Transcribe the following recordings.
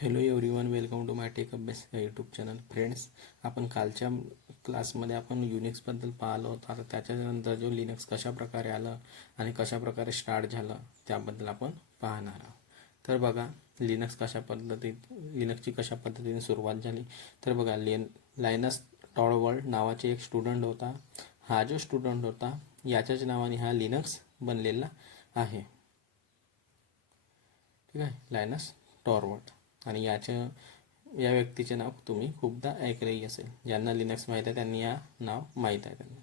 Hello everyone, welcome to my tech Abhyas या YouTube channel. Friends, आपण कालच्या क्लासमध्ये आपण युनिक्सबद्दल पाहिलं होतं. आता त्याच्यानंतर जो लिनक्स कशा प्रकारे आलं आणि कशा प्रकारे स्टार्ट झालं त्याबद्दल आपण पाहणार आहोत. तर बघा, लिनक्सची कशा पद्धतीने सुरुवात झाली. तर बघा, लायनस टॉरवर्ल्ड नावाचे एक स्टुडंट होता. हा जो स्टुडंट होता याच्याच नावाने हा लिनक्स बनलेला आहे. ठीक आहे, लायनस टॉरवर्ल्ड. आणि या व्यक्तीचे नाव तुम्ही खूपदा ऐकलेही असेल. ज्यांना लिनक्स माहीत आहे त्यांनी या नाव माहीत आहे त्यांना.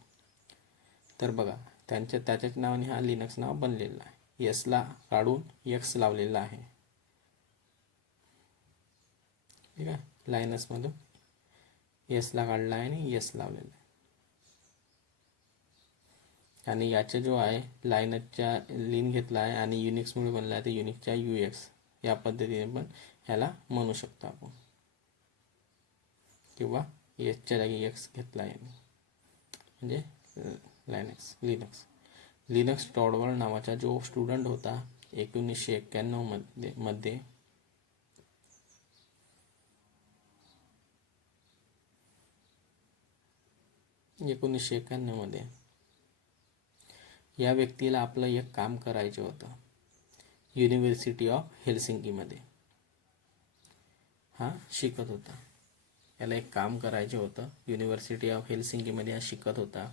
तर बघा, त्याच्याच नावाने हा लिनक्स नाव बनलेला आहे. यसला काढून एक्स लावलेला आहे. ठीक आहे, लायनसमधून यसला काढला आहे आणि यस लावलेला आहे. आणि याचा जो आहे लायनसच्या लिन घेतला आहे आणि युनिक्समुळे बनला आहे. ते युनिक्सच्या UX या पद्धतीने पण ह्याला म्हणू शकतो आपण, किंवा एसच्या जागी एक्स घेतला आहे म्हणजे लिनक्स टॉरवर्ल्ड नावाचा जो स्टुडंट होता 1991 मध्ये या व्यक्तीला आपलं एक काम करायचं होतं युनिव्हर्सिटी ऑफ हेल्सिंकीमध्ये. हा शिकत होता. याला एक काम करायचं होतं युनिव्हर्सिटी ऑफ हेल्सिंकीमध्ये हा शिकत होता.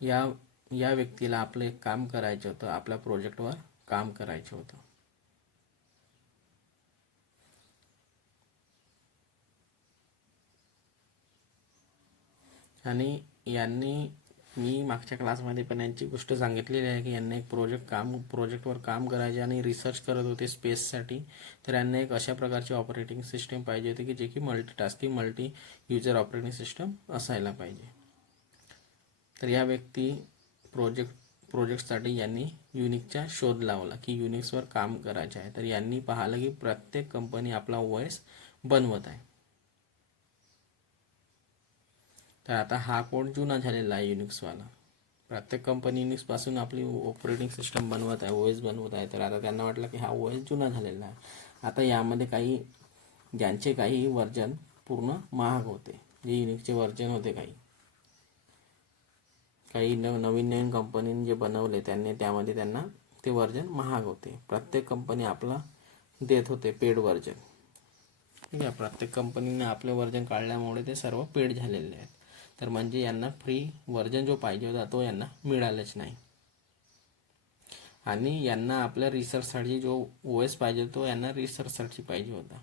या व्यक्तीला आपलं एक काम करायचं होतं, आपल्या प्रोजेक्टवर काम करायचं होतं. आणि मी मागच्या क्लासमध्ये पण यांची गोष्ट सांगितलेली आहे की यांना एक प्रोजेक्टवर काम करायचे आणि रिसर्च करत होते स्पेससाठी. तर यांना एक अशा प्रकारची ऑपरेटिंग सिस्टम पाहिजे होती की जे की मल्टी युजर ऑपरेटिंग सिस्टम असायला पाहिजे. तर या व्यक्ती प्रोजेक्टसाठी यांनी युनिक्सचा शोध लावला की युनिक्सवर काम करायचे आहे. तर यांनी पाहिलं की प्रत्येक कंपनी आपला OS बनवत आहे. तर आता हा कोड जुना झालेला आहे युनिक्सवाला. प्रत्येक कंपनी युनिक्सपासून आपली ऑपरेटिंग सिस्टम बनवत आहे, OS बनवत आहे. तर आता त्यांना वाटलं की हा OS जुना झालेला आहे. आता यामध्ये ज्यांचे काही वर्जन पूर्ण महाग होते, जे युनिक्सचे वर्जन होते, काही नवीन कंपनीने जे बनवले त्यामध्ये त्यांना ते वर्जन महाग होते. प्रत्येक कंपनी आपला देत होते पेड वर्जन. ठीक आहे, प्रत्येक कंपनीने आपले वर्जन काढल्यामुळे ते सर्व पेड झालेले आहेत. तर म्हणजे यांना फ्री वर्जन जो पाहिजे होता तो यांना मिळालाच नाही. आणि यांना आपल्या रिसर्चसाठी जो OS पाहिजे तो यांना रिसर्चसाठी पाहिजे होता.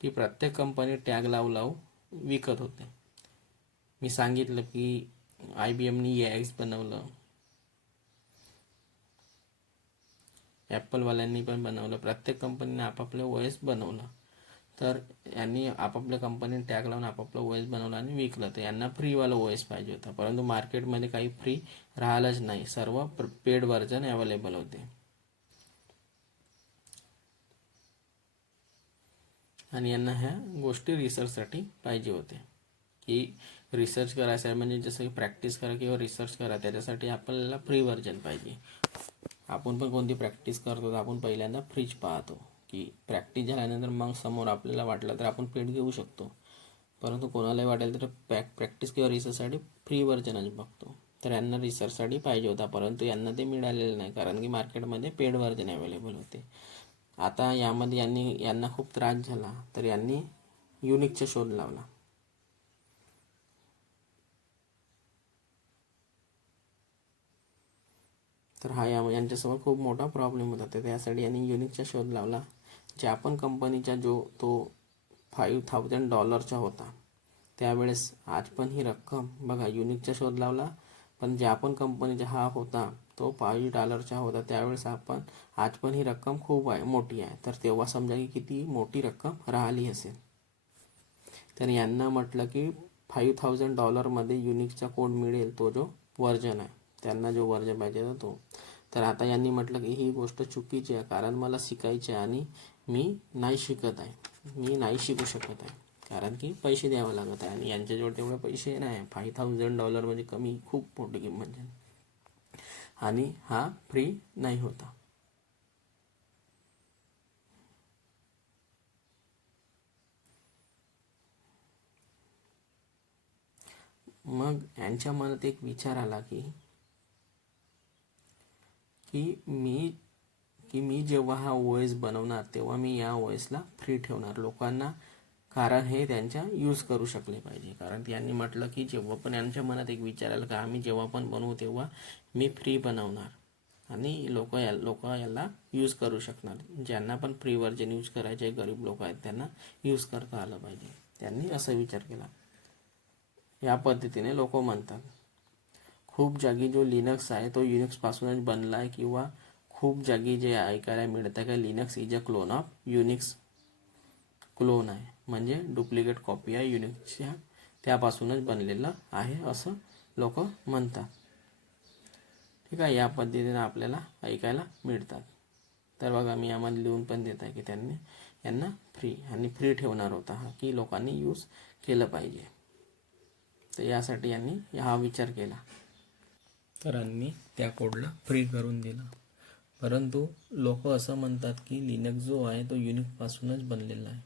की प्रत्येक कंपनी टॅग लावू विकत होते. मी सांगितलं की IBMनी AIX बनवलं, ॲपलवाल्यांनी पण बनवलं, प्रत्येक कंपनीने आपापलं OS बनवलं. तर यांनी आपापल्या कंपनीने टॅग लावून आपापलं OS बनवलं आणि विकलं. तर यांना फ्रीवाला OS पाहिजे होता, परंतु मार्केटमध्ये काही फ्री राहिलंच नाही. सर्व पेड वर्जन अवेलेबल होते. आणि यांना ह्या गोष्टी रिसर्चसाठी पाहिजे होते. की रिसर्च करायचं आहे म्हणजे जसं की प्रॅक्टिस करा किंवा रिसर्च करा, त्याच्यासाठी आपल्याला फ्री वर्जन पाहिजे. आपण पण कोणती प्रॅक्टिस करतो तर आपण पहिल्यांदा फ्रीज पाहतो, की प्रॅक्टिस झाल्यानंतर मग समोर आपल्याला वाटलं तर आपण पेड घेऊ शकतो. परंतु कोणालाही वाटेल तर प्रॅक्टिस किंवा रिसर्चसाठी फ्री वर्जनच बघतो. तर यांना रिसर्चसाठी पाहिजे होता, परंतु यांना ते मिळालेलं नाही, कारण की मार्केटमध्ये पेड वर्जन अवेलेबल होते. आता यामध्ये यांना खूप त्रास झाला, तर यांनी युनिक्सचा शोध लावला. तर हा यांच्यासमोर खूप मोठा प्रॉब्लेम होता. तर त्यासाठी यांनी युनिक्सचा शोध लावला. जापान कंपनीचा जो तो $5,000 होता. त्यावेळेस आज पण ही रक्कम बघा, युनिकचा शोध लावला पण जापान कंपनीचा हा होता तो $5 होता. त्यावेळेस आज पण ही रक्कम खूप मोठी आहे. तर तेव्हा समजा की किती मोठी रक्कम राहिली असेल. तर यांना म्हटलं की $5,000 मध्ये युनिक्सचा कोड मिळेल, तो जो वर्जन आहे, त्यांना जो वर्जन पाहिजे तो. तर आता यांनी म्हटलं की ही गोष्ट चुकीची आहे, कारण मला शिकायचे आहे आणि मी नाही शिकू शकत आहे, कारण की पैसे द्यावे लागत आहे. आणि यांच्याजवळ तेवढे पैसे नाही. $5,000 म्हणजे कमी, खूप मोठी किंमत आहे. आणि हा फ्री नाही होता. मग यांच्या मनात एक विचार आला की की मी जेव्हा हा OS बनवणार तेव्हा मी या OSला फ्री ठेवणार लोकांना, कारण हे त्यांच्या यूज करू शकले पाहिजे. कारण त्यांनी म्हटलं की जेव्हा पण यांच्या मनात एक विचार आला का आम्ही जेव्हा पण बनवू तेव्हा मी फ्री बनवणार आणि लोक याला यूज करू शकणार. ज्यांना पण फ्री व्हर्जन यूज करायचे, गरीब लोक आहेत त्यांना यूज करता आलं पाहिजे. त्यांनी असा विचार केला. या पद्धतीने लोक म्हणतात. खूप जागी जो लिनक्स आहे तो युनिक्सपासूनच बनला आहे, किंवा खूप जागी जे ऐकायला मिळतं का Linux is a clone of Unix. Clone आहे म्हणजे डुप्लिकेट कॉपी आहे युनिक्सच्या, त्यापासूनच बनलेलं आहे असं लोक म्हणतात. ठीक आहे, या पद्धतीने आपल्याला ऐकायला मिळतात. तर बघा मी यामध्ये लिहून पण देत आहे की त्यांनी यांना फ्री ठेवणार होता हा, की लोकांनी यूज केलं पाहिजे. तर यासाठी यांनी हा विचार केला. तर यांनी त्या कोडला फ्री करून दिलं. परंतु लोक असं म्हणतात की लिनक्स जो आहे तो युनिक्सपासूनच बनलेला आहे,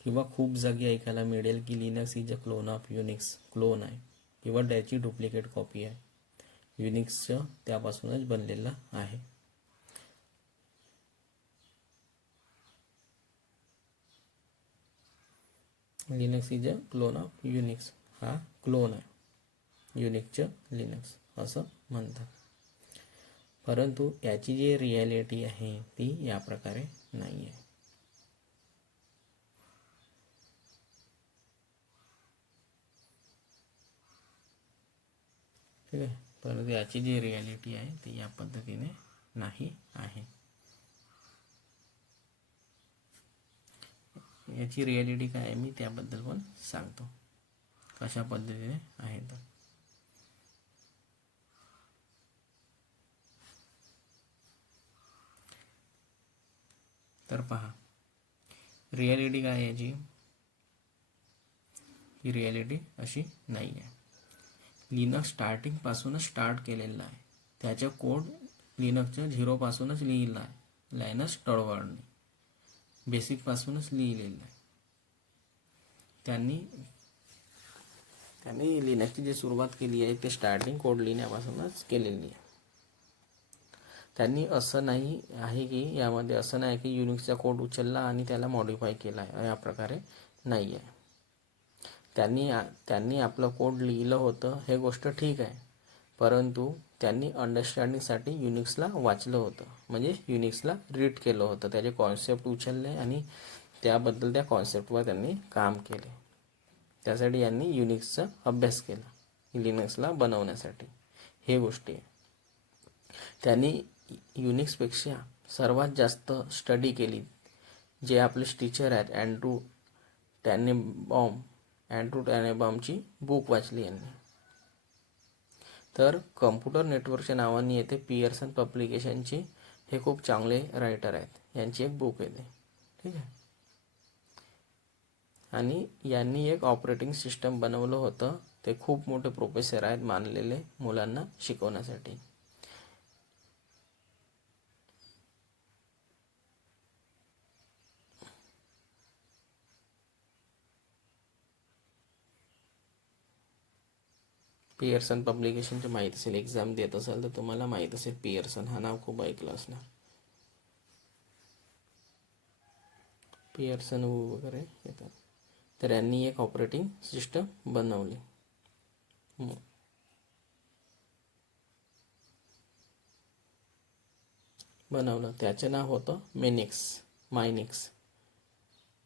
किंवा खूप जागी ऐकायला मिळेल की Linux is a clone of Unix. Clone आहे किंवा त्याची डुप्लिकेट कॉपी आहे, युनिक्सचं त्यापासूनच बनलेलं आहे. Linux is a clone of Unix, हा क्लोन आहे युनिक्सचं लिनक्स असं म्हणतात. परंतु याची जी रिॲलिटी आहे ती या प्रकारे नाही आहे. ठीक आहे, परंतु याची जी रिॲलिटी आहे ती या पद्धतीने नाही आहे. याची रिॲलिटी काय आहे मी त्याबद्दल पण सांगतो कशा पद्धतीने आहे. तर पहा रिॲलिटी काय आहे याची. ही रिॲलिटी अशी नाही आहे. लिनक्स स्टार्टिंगपासूनच स्टार्ट केलेला आहे. त्याचा कोड लिनक्सच्या 0पासूनच लिहिला आहे. लायनस टॉर्व्हाल्डने बेसिकपासूनच लिहिलेलं आहे. त्यांनी लिनक्सची जी सुरुवात केली आहे ते स्टार्टिंग कोड लिहिण्यापासूनच केलेली आहे. त्यांनी असं नाही आहे की यामध्ये असं नाही की युनिक्सचा कोड उचलला आणि त्याला मॉडिफाय केला आहे, या प्रकारे नाही आहे. त्यांनी आपलं कोड लिहिलं होतं हे गोष्ट ठीक आहे, परंतु त्यांनी अंडरस्टँडिंगसाठी युनिक्सला वाचलं होतं, म्हणजे युनिक्सला रीड केलं होतं, त्याचे कॉन्सेप्ट उचलले आणि त्याबद्दल त्या कॉन्सेप्टवर त्यांनी काम केले. त्यासाठी यांनी युनिक्सचा अभ्यास केला लिनक्सला बनवण्यासाठी. हे गोष्टी आहे. त्यांनी युनिक्सपेक्षा सर्वात जास्त स्टडी केली. जे आपले टीचर आहेत अँड्रू टॅनेबॉमची बुक वाचली यांनी. तर कम्प्युटर नेटवर्कच्या नावाने येते पियर्सन पब्लिकेशनची. हे खूप चांगले रायटर आहेत, यांची एक बुक येते. ठीक आहे, आणि यांनी एक ऑपरेटिंग सिस्टम बनवलं होतं. ते खूप मोठे प्रोफेसर आहेत मानलेले मुलांना शिकवण्यासाठी. पियर्सन पब्लिकेशनचे माहीत असेल, एक्झाम देत असेल तर तुम्हाला माहीत असेल, पियर्सन हा नाव खूप ऐकलं असणार. पियर्सन वगैरे येतात. तर यांनी एक ऑपरेटिंग सिस्टम बनवली. त्याचे नाव होतं मायनिक्स.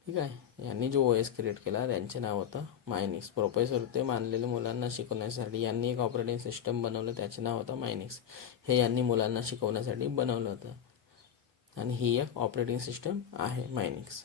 ठीक आहे, यांनी जो OS क्रिएट केला त्यांचे नाव होतं मायनिक्स. प्रोफेसर होते मानलेले मुलांना शिकवण्यासाठी. यांनी एक ऑपरेटिंग सिस्टम बनवलं, त्याचे नाव होतं मायनिक्स. हे यांनी मुलांना शिकवण्यासाठी बनवलं होतं, आणि ही एक ऑपरेटिंग सिस्टम आहे मायनिक्स.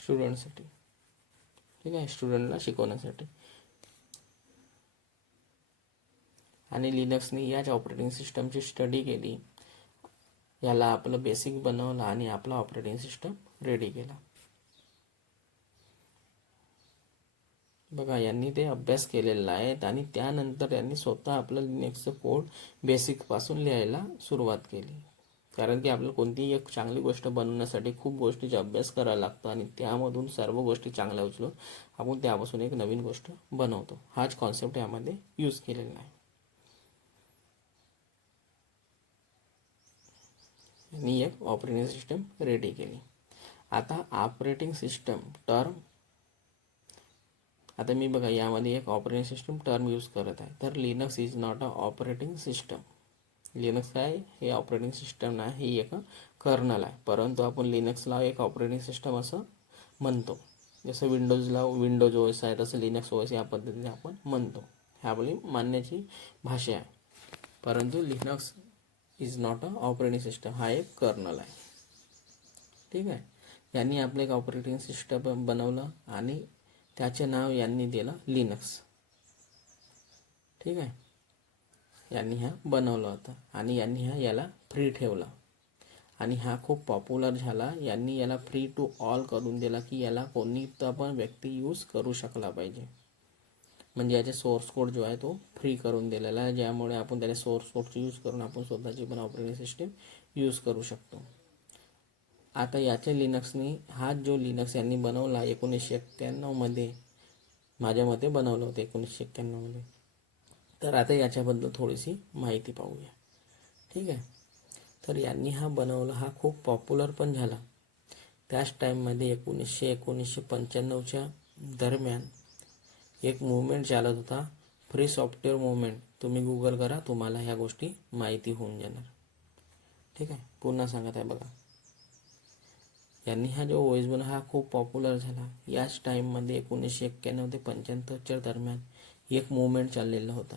स्टुडंटसाठी. ठीक आहे, स्टुडंटला शिकवण्यासाठी. आणि लिनक्सने याच ऑपरेटिंग सिस्टमची स्टडी केली याला आपलं बेसिक बनवलं आणि आपला ऑपरेटिंग सिस्टम रेडी केला. बघा, यांनी ते अभ्यास केलेला आहे आणि त्यानंतर यांनी स्वतः आपलं लिनक्सचं कोड बेसिकपासून लिहायला सुरुवात केली. कारण की आपल्याला कोणतीही एक चांगली गोष्ट बनवण्यासाठी खूप गोष्टीचा अभ्यास करायला लागतो आणि त्यामधून सर्व गोष्टी चांगल्या उचलून आपण त्यापासून एक नवीन गोष्ट बनवतो. हाच कॉन्सेप्ट यामध्ये यूज केलेला आहे. आणि एक ऑपरेटिंग सिस्टम रेडी केली. आता ऑपरेटिंग सिस्टम टर्म, आता मी बघा यामध्ये एक ऑपरेटिंग सिस्टम टर्म यूज करत आहे. तर Linux is not a operating system. Linux काय, हे ऑपरेटिंग सिस्टम नाही, ही एक कर्नल आहे. परंतु आपण लिनक्सला एक ऑपरेटिंग सिस्टम असं म्हणतो. जसं विंडोजला विंडोज ओएस आहे, तसं लिनक्स ओएस या पद्धतीने आपण म्हणतो. ह्या आपली मानण्याची भाषा आहे. परंतु Linux is not a operating system, हा एक कर्नल आहे. ठीक आहे. यांनी आपलं एक ऑपरेटिंग सिस्टम बनवलं आणि त्याचे नाव यांनी दिलं लिनक्स. ठीक आहे. यांनी हा बनवला होता आणि यांनी याला फ्री ठेवला आणि हा खूप पॉप्युलर झाला. यांनी याला फ्री टू ऑल करून दिला की याला कोणी पण व्यक्ती यूज करू शकला पाहिजे. म्हणजे याचे सोर्स कोड जो आहे तो फ्री करून दिलेला आहे, ज्यामुळे आपण त्याला सोर्स कोडची यूज करून आपण स्वतःची पण ऑपरेटिंग सिस्टम यूज करू शकतो. आता याच्या लिनक्सनी, हा जो लिनक्स यांनी बनवला 1991 मध्ये, माझ्या मते बनवलं होतं 1991 मध्ये. तर आता याच्याबद्दल थोडीशी माहिती पाहूया. ठीक आहे. तर यांनी हा बनवला, हा खूप पॉप्युलर पण झाला. त्याच टाईममध्ये 1995च्या दरम्यान एक मूवमेंट चालत होता, फ्री सॉफ्टवेअर मूवमेंट. तुम्ही गुगल करा, तुम्हाला ह्या गोष्टी माहिती होऊन जाणार. ठीक आहे. पुन्हा सांगत आहे बघा, यांनी हा जो ओएस बनवला हा खूप पॉप्युलर झाला. याच टाईममध्ये 1991 ते 95च्या दरम्यान एक मूवमेंट चाललेला होता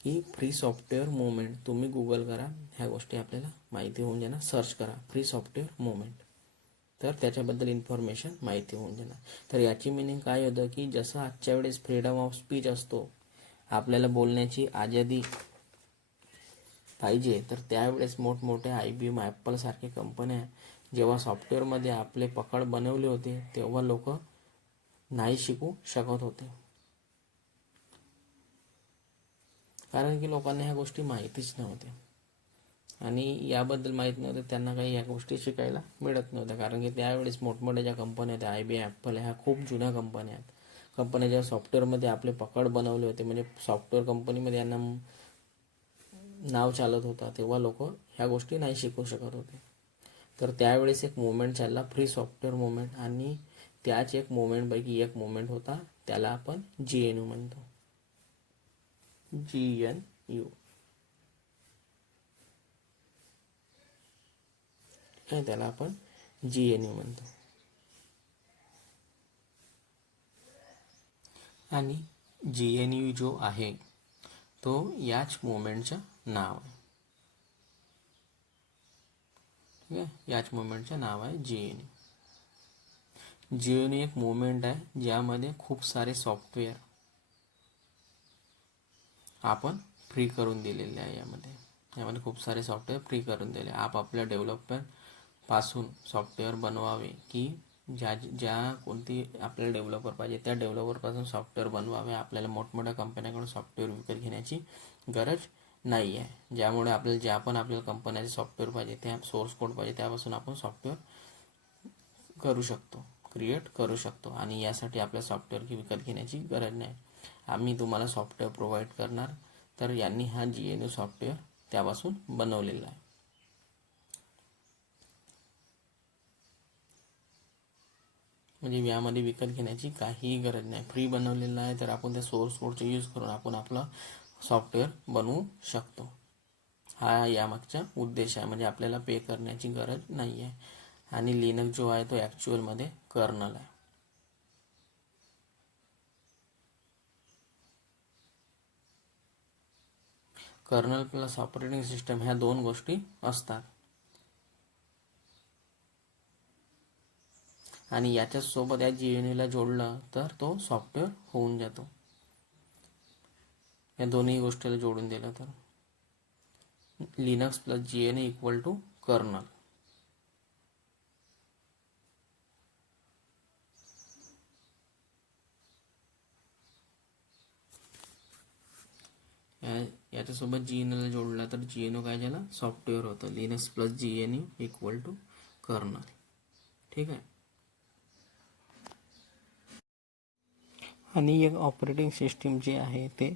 की फ्री सॉफ्टवेअर मूवमेंट. तुम्ही गुगल करा, ह्या गोष्टी आपल्याला माहिती होऊन जाणार. सर्च करा फ्री सॉफ्टवेअर मूवमेंट, तर त्याच्याबद्दल इन्फॉर्मेशन माहिती होऊन जाणार. तर याची मिनिंग काय होतं की जसं आजच्या वेळेस फ्रीडम ऑफ स्पीच असतो, आपल्याला बोलण्याची आजादी पाहिजे, तर त्यावेळेस मोठमोठ्या IBM ॲपल सारख्या कंपन्या जेव्हा सॉफ्टवेअरमध्ये आपले पकड बनवले होते, तेव्हा लोक नाही शिकू शकत होते. कारण की लोकांना ह्या गोष्टी माहितीच नव्हत्या आणि याबद्दल माहीत नव्हतं, त्यांना काही ह्या गोष्टी शिकायला मिळत नव्हत्या. कारण की त्यावेळेस मोठमोठ्या ज्या कंपन्या आहेत, IBM ॲपल, ह्या खूप जुन्या कंपन्या आहेत. कंपन्या ज्या सॉफ्टवेअरमध्ये आपले पकड बनवले होते, म्हणजे सॉफ्टवेअर कंपनीमध्ये यांना नाव चालत होता, तेव्हा लोक ह्या गोष्टी नाही शिकू शकत होते. तर त्यावेळेस एक मुवमेंट चालला, फ्री सॉफ्टवेअर मुवमेंट, आणि त्याच एक मुवमेंटपैकी एक मुवमेंट होता, त्याला आपण GNU म्हणतो. GNU. त्याला आपण GNU म्हणतो. आणि GNU जो आहे तो याच मुवमेंटचं नाव आहे. ठीक आहे. याच मुवमेंटचं नाव आहे GNU. GNU एक मुवमेंट आहे ज्यामध्ये खूप सारे सॉफ्टवेअर आपण फ्री करून दिलेले आहे. यामध्ये खूप सारे सॉफ्टवेअर फ्री करून दिले. आपल्या डेव्हलपर पासून सॉफ्टवेअर बनवावे की ज्या कोणती आपल्याला डेव्हलपर पाहिजे त्या डेव्हलपरपासून सॉफ्टवेअर बनवावे. आपल्याला मोठमोठ्या कंपन्याकडून सॉफ्टवेअर विकत घेण्याची गरज नाही आहे. ज्यामुळे आपल्याला ज्या पण आपल्याला कंपन्याचे सॉफ्टवेअर पाहिजे, त्या सोर्स कोड पाहिजे, त्यापासून आपण सॉफ्टवेअर करू शकतो, क्रिएट करू शकतो. आणि यासाठी आपल्या सॉफ्टवेअर विकत घेण्याची गरज नाही. आम्ही तुम्हाला सॉफ्टवेअर प्रोव्हाइड करणार. तर यांनी हा GNU सॉफ्टवेअर त्यापासून बनवलेला आहे. म्हणजे यामध्ये विकत घेण्याची काहीही गरज नाही, फ्री बनवलेला आहे. तर आपण त्या सोर्स कोडचा यूज करून आपण आपला सॉफ्टवेअर बनवू शकतो. हा यामागचा उद्देश आहे. म्हणजे आपल्याला पे करण्याची गरज नाही आहे. आणि लिनक्स जो आहे तो ॲक्च्युअलमध्ये कर्नल आहे. कर्नल प्लस ऑपरेटिंग सिस्टम ह्या दोन गोष्टी असतात. आणि याच्या सोबत या GNUला जोडलं तर तो सॉफ्टवेअर होऊन जातो. या दोन्ही गोष्टीला जोडून दिलं तर Linux plus GNU equal to kernel. याच्यासोबत GNU जोडला तर GNU काय झाला, सॉफ्टवेअर होतं. Linux plus GNU equal to kernel. ठीक आहे. आणि एक ऑपरेटिंग सिस्टीम जे आहे ते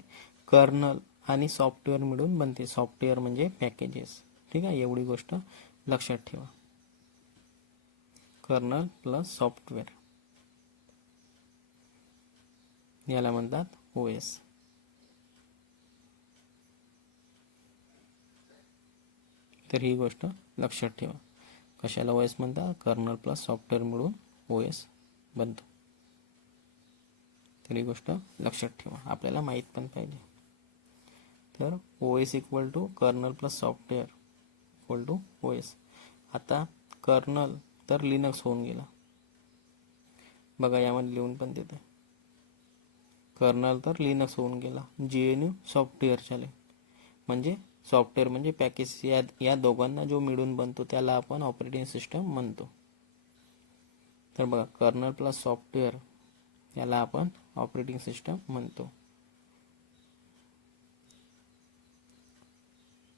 कर्नल आणि सॉफ्टवेअर मिळून बनते. सॉफ्टवेअर म्हणजे पॅकेजेस. ठीक आहे, एवढी गोष्ट लक्षात ठेवा. कर्नल प्लस सॉफ्टवेअर याला म्हणतात OS. तर ही गोष्ट लक्षात ठेवा. कशाला OS म्हणतात, कर्नल प्लस सॉफ्टवेअर मिळून OS बनतो. तर ही गोष्ट लक्षात ठेवा, आपल्याला माहीत पण पाहिजे. तर OS equal to kernel plus software equal to OS. आता कर्नल तर लिनक्स होऊन गेला. बघा यामध्ये लिहून पण देते. कर्नल तर लिनक्स होऊन गेला. GNU सॉफ्टवेअर चालेल. म्हणजे सॉफ्टवेअर म्हणजे पॅकेज. या दोघांना जो मिळून बनतो त्याला आपण ऑपरेटिंग सिस्टम म्हणतो. तर बघा, कर्नल प्लस सॉफ्टवेअर याला आपण ऑपरेटिंग सिस्टम म्हणतो.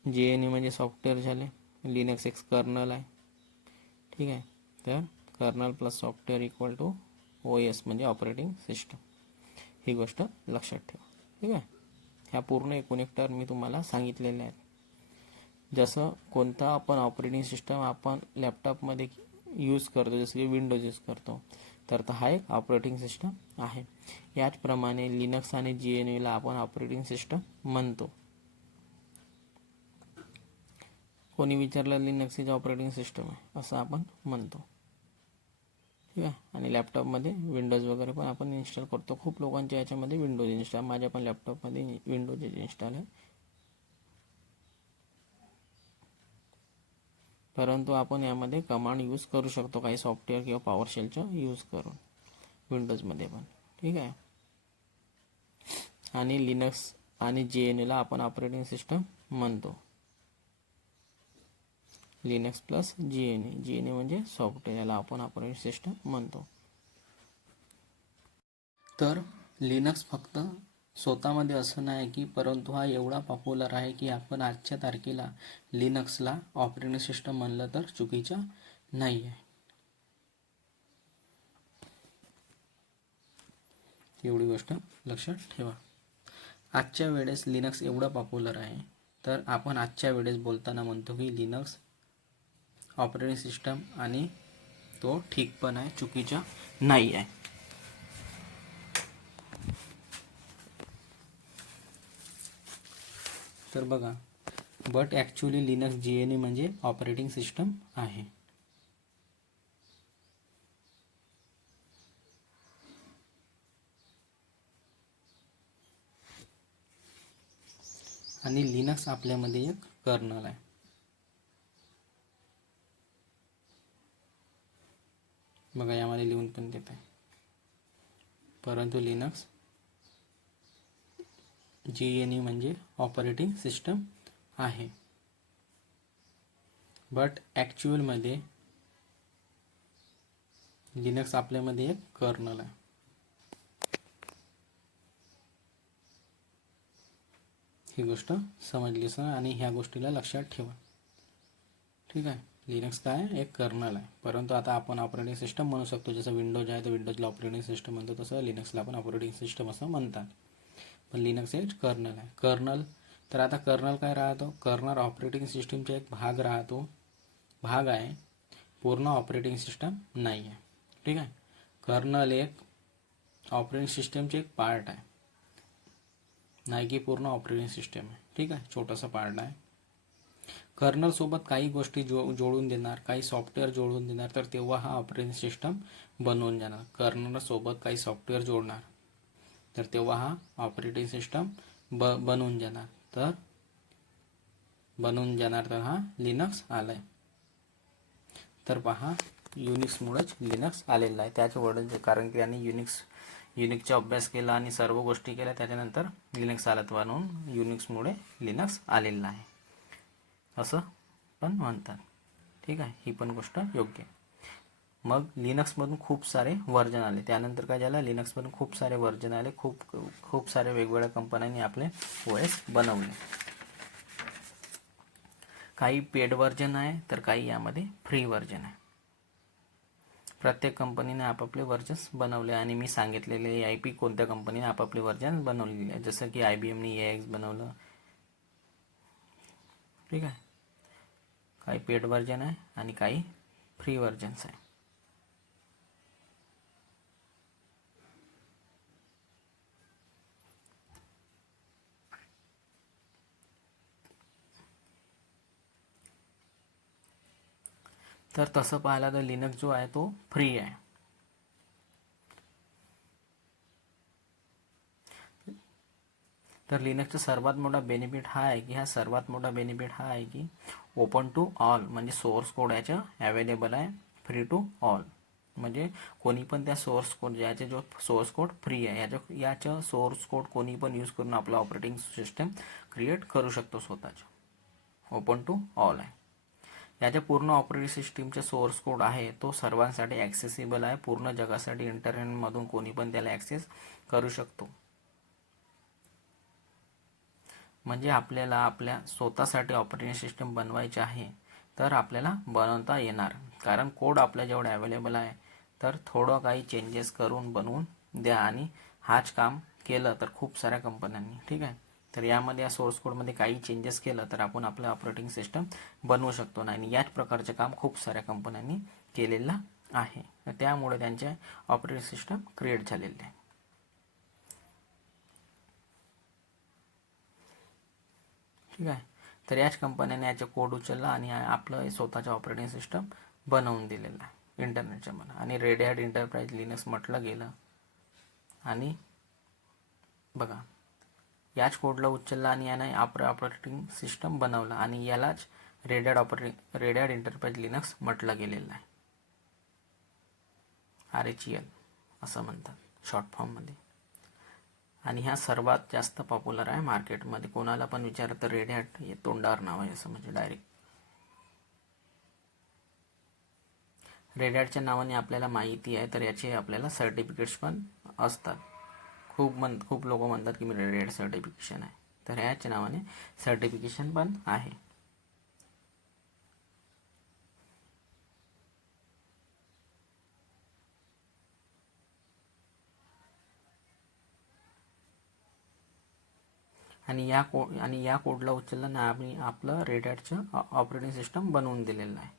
GNU म्हणजे सॉफ्टवेअर झाले. लिनक्स एक कर्नल आहे. ठीक आहे. तर kernel plus software equal to OS म्हणजे ऑपरेटिंग सिस्टम. ही गोष्ट लक्षात ठेवा. ठीक आहे. ह्या पूर्ण 19 टर्म मी तुम्हाला सांगितलेल्या आहेत. जसं कोणता आपण ऑपरेटिंग सिस्टम आपण लॅपटॉपमध्ये यूज करतो, जसं की विंडोज यूज करतो, तर हा एक ऑपरेटिंग सिस्टम आहे. याचप्रमाणे लिनक्स आणि GNUला आपण ऑपरेटिंग सिस्टम म्हणतो. कोणी विचारलं लिनक्स इज ऑपरेटिंग सिस्टम आहे असं आपण म्हणतो. ठीक आहे. आणि लॅपटॉपमध्ये विंडोज वगैरे पण आपण इन्स्टॉल करतो. खूप लोकांच्या याच्यामध्ये विंडोज इन्स्टॉल, माझ्या पण लॅपटॉपमध्ये विंडोज इन्स्टॉल आहे. परंतु आपण यामध्ये कमांड यूज करू शकतो, काही सॉफ्टवेअर किंवा पॉवरशेलचा यूज करून विंडोजमध्ये पण. ठीक आहे. आणि लिनक्स आणि GNUला आपण ऑपरेटिंग सिस्टम म्हणतो. लिनक्स प्लस GNU म्हणजे सॉफ्टवेअर, याला आपण ऑपरेटिंग सिस्टम म्हणतो. तर लिनक्स फक्त स्वतःमध्ये असं नाही की, परंतु हा एवढा पॉप्युलर आहे की आपण आजच्या तारखेला लिनक्सला ऑपरेटिंग सिस्टम म्हणलं तर चुकीचं नाही आहे. एवढी गोष्ट लक्षात ठेवा. आजच्या वेळेस लिनक्स एवढा पॉप्युलर आहे, तर आपण आजच्या वेळेस बोलताना म्हणतो की लिनक्स ऑपरेटिंग सिस्टम आणि तो ठीक पण आहे, चुकीचा नाही आहे. तर बघा, बट ॲक्च्युली लिनक्स GNU म्हणजे ऑपरेटिंग सिस्टम आहे. आणि लिनक्स आपल्यामध्ये एक कर्नल आहे. बघा यामध्ये लिहून पण देत आहे. परंतु लिनक्स GNU म्हणजे ऑपरेटिंग सिस्टम आहे. बट ॲक्च्युअलमध्ये लिनक्स आपल्यामध्ये एक कर्नल आहे. ही गोष्ट समजली सर, आणि ह्या गोष्टीला लक्षात ठेवा. ठीक आहे. लिनक्स काय आहे, एक कर्नल आहे. परंतु आता आपण ऑपरेटिंग सिस्टम म्हणू शकतो. जसं विंडोज आहे तर विंडोजला ऑपरेटिंग सिस्टम म्हणतो, तसं लिनक्सला आपण ऑपरेटिंग सिस्टम असं म्हणतात. पण लिनक्स एक कर्नल आहे. कर्नल, तर आता कर्नल काय राहतो, कर्नल ऑपरेटिंग सिस्टमचा एक भाग आहे, पूर्ण ऑपरेटिंग सिस्टम नाही आहे. ठीक आहे. कर्नल एक ऑपरेटिंग सिस्टमचे एक पार्ट आहे, नाही की पूर्ण ऑपरेटिंग सिस्टम आहे. ठीक आहे, छोटासा पार्ट आहे. कर्नल सोबत काही गोष्टी जोडून देणार, काही सॉफ्टवेअर जोडून देणार, तर तेव्हा हा ऑपरेटिंग सिस्टम बनवून जाणार. कर्नल सोबत काही सॉफ्टवेअर जोडणार, तर तेव्हा हा ऑपरेटिंग सिस्टम बनवून जाणार. तर हा लिनक्स आलाय. तर पहा, युनिक्समुळेच लिनक्स आलेला आहे. त्याच्यावरून कारण की त्यांनी युनिक्सचा अभ्यास केला आणि सर्व गोष्टी केल्या, त्याच्यानंतर लिनक्स आला, म्हणून युनिक्समुळे लिनक्स आलेला आहे असं पण म्हणतात. ठीक आहे, ही पण गोष्ट योग्य आहे. मग लिनक्समधून खूप सारे व्हर्जन आले. त्यानंतर काय झालं, लिनक्समधून खूप सारे व्हर्जन आले. खूप सारे वेगवेगळ्या कंपन्यांनी आपले OS बनवले. काही पेड व्हर्जन आहे तर काही यामध्ये फ्री व्हर्जन आहे. प्रत्येक कंपनीने आपापले व्हर्जन्स बनवले आणि मी सांगितलेले AIP कोणत्या कंपनीने आपापले व्हर्जन बनवलेले आहे. जसं की IBMने AIX बनवलं. ठीक आहे, काही पेड व्हर्जन आहे आणि काही फ्री व्हर्जन्स आहे. तर तसं पाहिलं तर लिनक्स जो आहे तो फ्री आहे. तर लिनक्सचा सर्वात मोठा बेनिफिट हा आहे की ओपन टू ऑल, म्हणजे सोर्स कोड याचं अवेलेबल आहे. फ्री टू ऑल म्हणजे कोणी पण त्या सोर्स कोड ज्याचे जो सोर्स कोड फ्री आहे याचं सोर्स कोड कोणी पण यूज करून आपलं ऑपरेटिंग सिस्टम क्रिएट करू शकतो स्वतःचं. ओपन टू ऑल आहे. याच्या पूर्ण ऑपरेटिंग सिस्टीमचा सोर्स कोड आहे तो सर्वांसाठी ॲक्सेसिबल आहे. पूर्ण जगासाठी इंटरनेटमधून कोणी पण त्याला ॲक्सेस करू शकतो. म्हणजे आपल्याला आपल्या स्वतःसाठी ऑपरेटिंग सिस्टम बनवायचे आहे तर आपल्याला बनवता येणार, कारण कोड आपल्याजवळ अवेलेबल आहे. तर थोडं काही चेंजेस करून बनवून द्या आणि हाच काम केलं तर खूप साऱ्या कंपन्यांनी. ठीक आहे, तर यामध्ये या सोर्स कोडमध्ये काही चेंजेस केलं तर आपण आपलं ऑपरेटिंग सिस्टम बनवू शकतो. आणि याच प्रकारचे काम खूप साऱ्या कंपन्यांनी केलेलं आहे. त्यामुळे त्यांचे ऑपरेटिंग सिस्टम क्रिएट झालेले आहे. ठीक आहे, तर याच कंपन्याने याचे कोड उचलला आणि आपलं स्वतःचं ऑपरेटिंग सिस्टम बनवून दिलेलं आहे इंटरनेटच्या मना. आणि रेड हॅट एंटरप्राइज लिनक्स म्हटलं गेलं. आणि बघा, याच कोडला उचलला आणि याने आपलं ऑपरेटिंग सिस्टम बनवलं आणि यालाच रेड हॅट एंटरप्राइज लिनक्स म्हटलं गेलेलं आहे. RHEL असं म्हणतात शॉर्ट फॉर्ममध्ये. आणि ह्या सर्वात जास्त पॉप्युलर आहे मार्केटमध्ये. कोणाला पण विचारलं तर रेड हॅट हे तोंडावर नाव आहे असं, म्हणजे डायरेक्ट रेड हॅटच्या नावाने आपल्याला माहिती आहे. तर याचे आपल्याला सर्टिफिकेट्स पण असतात. खूप लोक म्हणतात की मी रेड हॅट सर्टिफिकेशन आहे, तर ह्याच्या नावाने सर्टिफिकेशन पण आहे. आणि या कोडला उचललं ना आम्ही आपलं रेड हॅटचं ऑपरेटिंग सिस्टम बनवून दिलेलं आहे.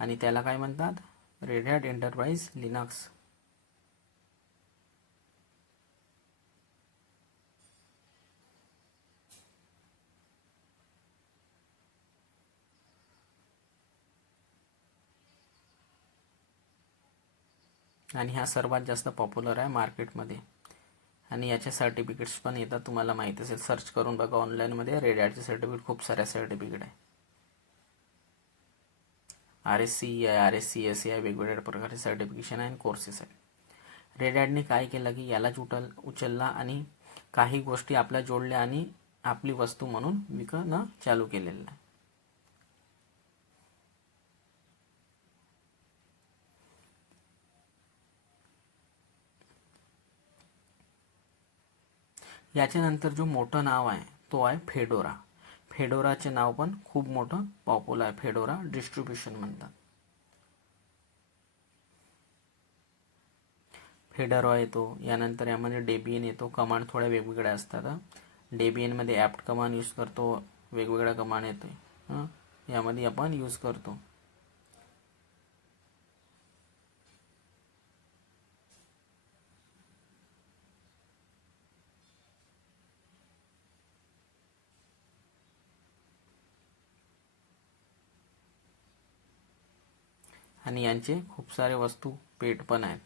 आणि त्याला काय म्हणतात, रेड हॅट एंटरप्राइज लिनक्स. आणि हा सर्वात जास्त पॉप्युलर आहे मार्केटमध्ये. आणि याचे सर्टिफिकेट्स पण येतात, तुम्हाला माहिती असेल, सर्च करून बघा ऑनलाईनमध्ये. रेड हॅटचे सर्टिफिकेट खूप साऱ्या सर्टिफिकेट आहे. RSCE आहे, RSCSE आहे, वेगवेगळ्या प्रकारचे सर्टिफिकेशन आहे आणि कोर्सेस आहे. रेड हॅटने काय केलं की यालाच उचलला आणि काही गोष्टी आपल्या जोडल्या आणि आपली वस्तू म्हणून विकणं चालू केलेलं आहे. याच्यानंतर जो मोठं नाव आहे तो आहे फेडोरा. फेडोराचे नाव पण खूप मोठं पॉप्युलर आहे. फेडोरा डिस्ट्रीब्युशन म्हणतात. फेडोरा येतो, यानंतर यामध्ये डेबियन येतो. कमांड थोड्या वेगवेगळ्या असतात. डेबियनमध्ये ॲप्ट कमांड यूज करतो, वेगवेगळ्या कमांड येतो यामध्ये आपण यूज करतो. आणि यांचे खूप सारे वस्तू पेट पण आहेत.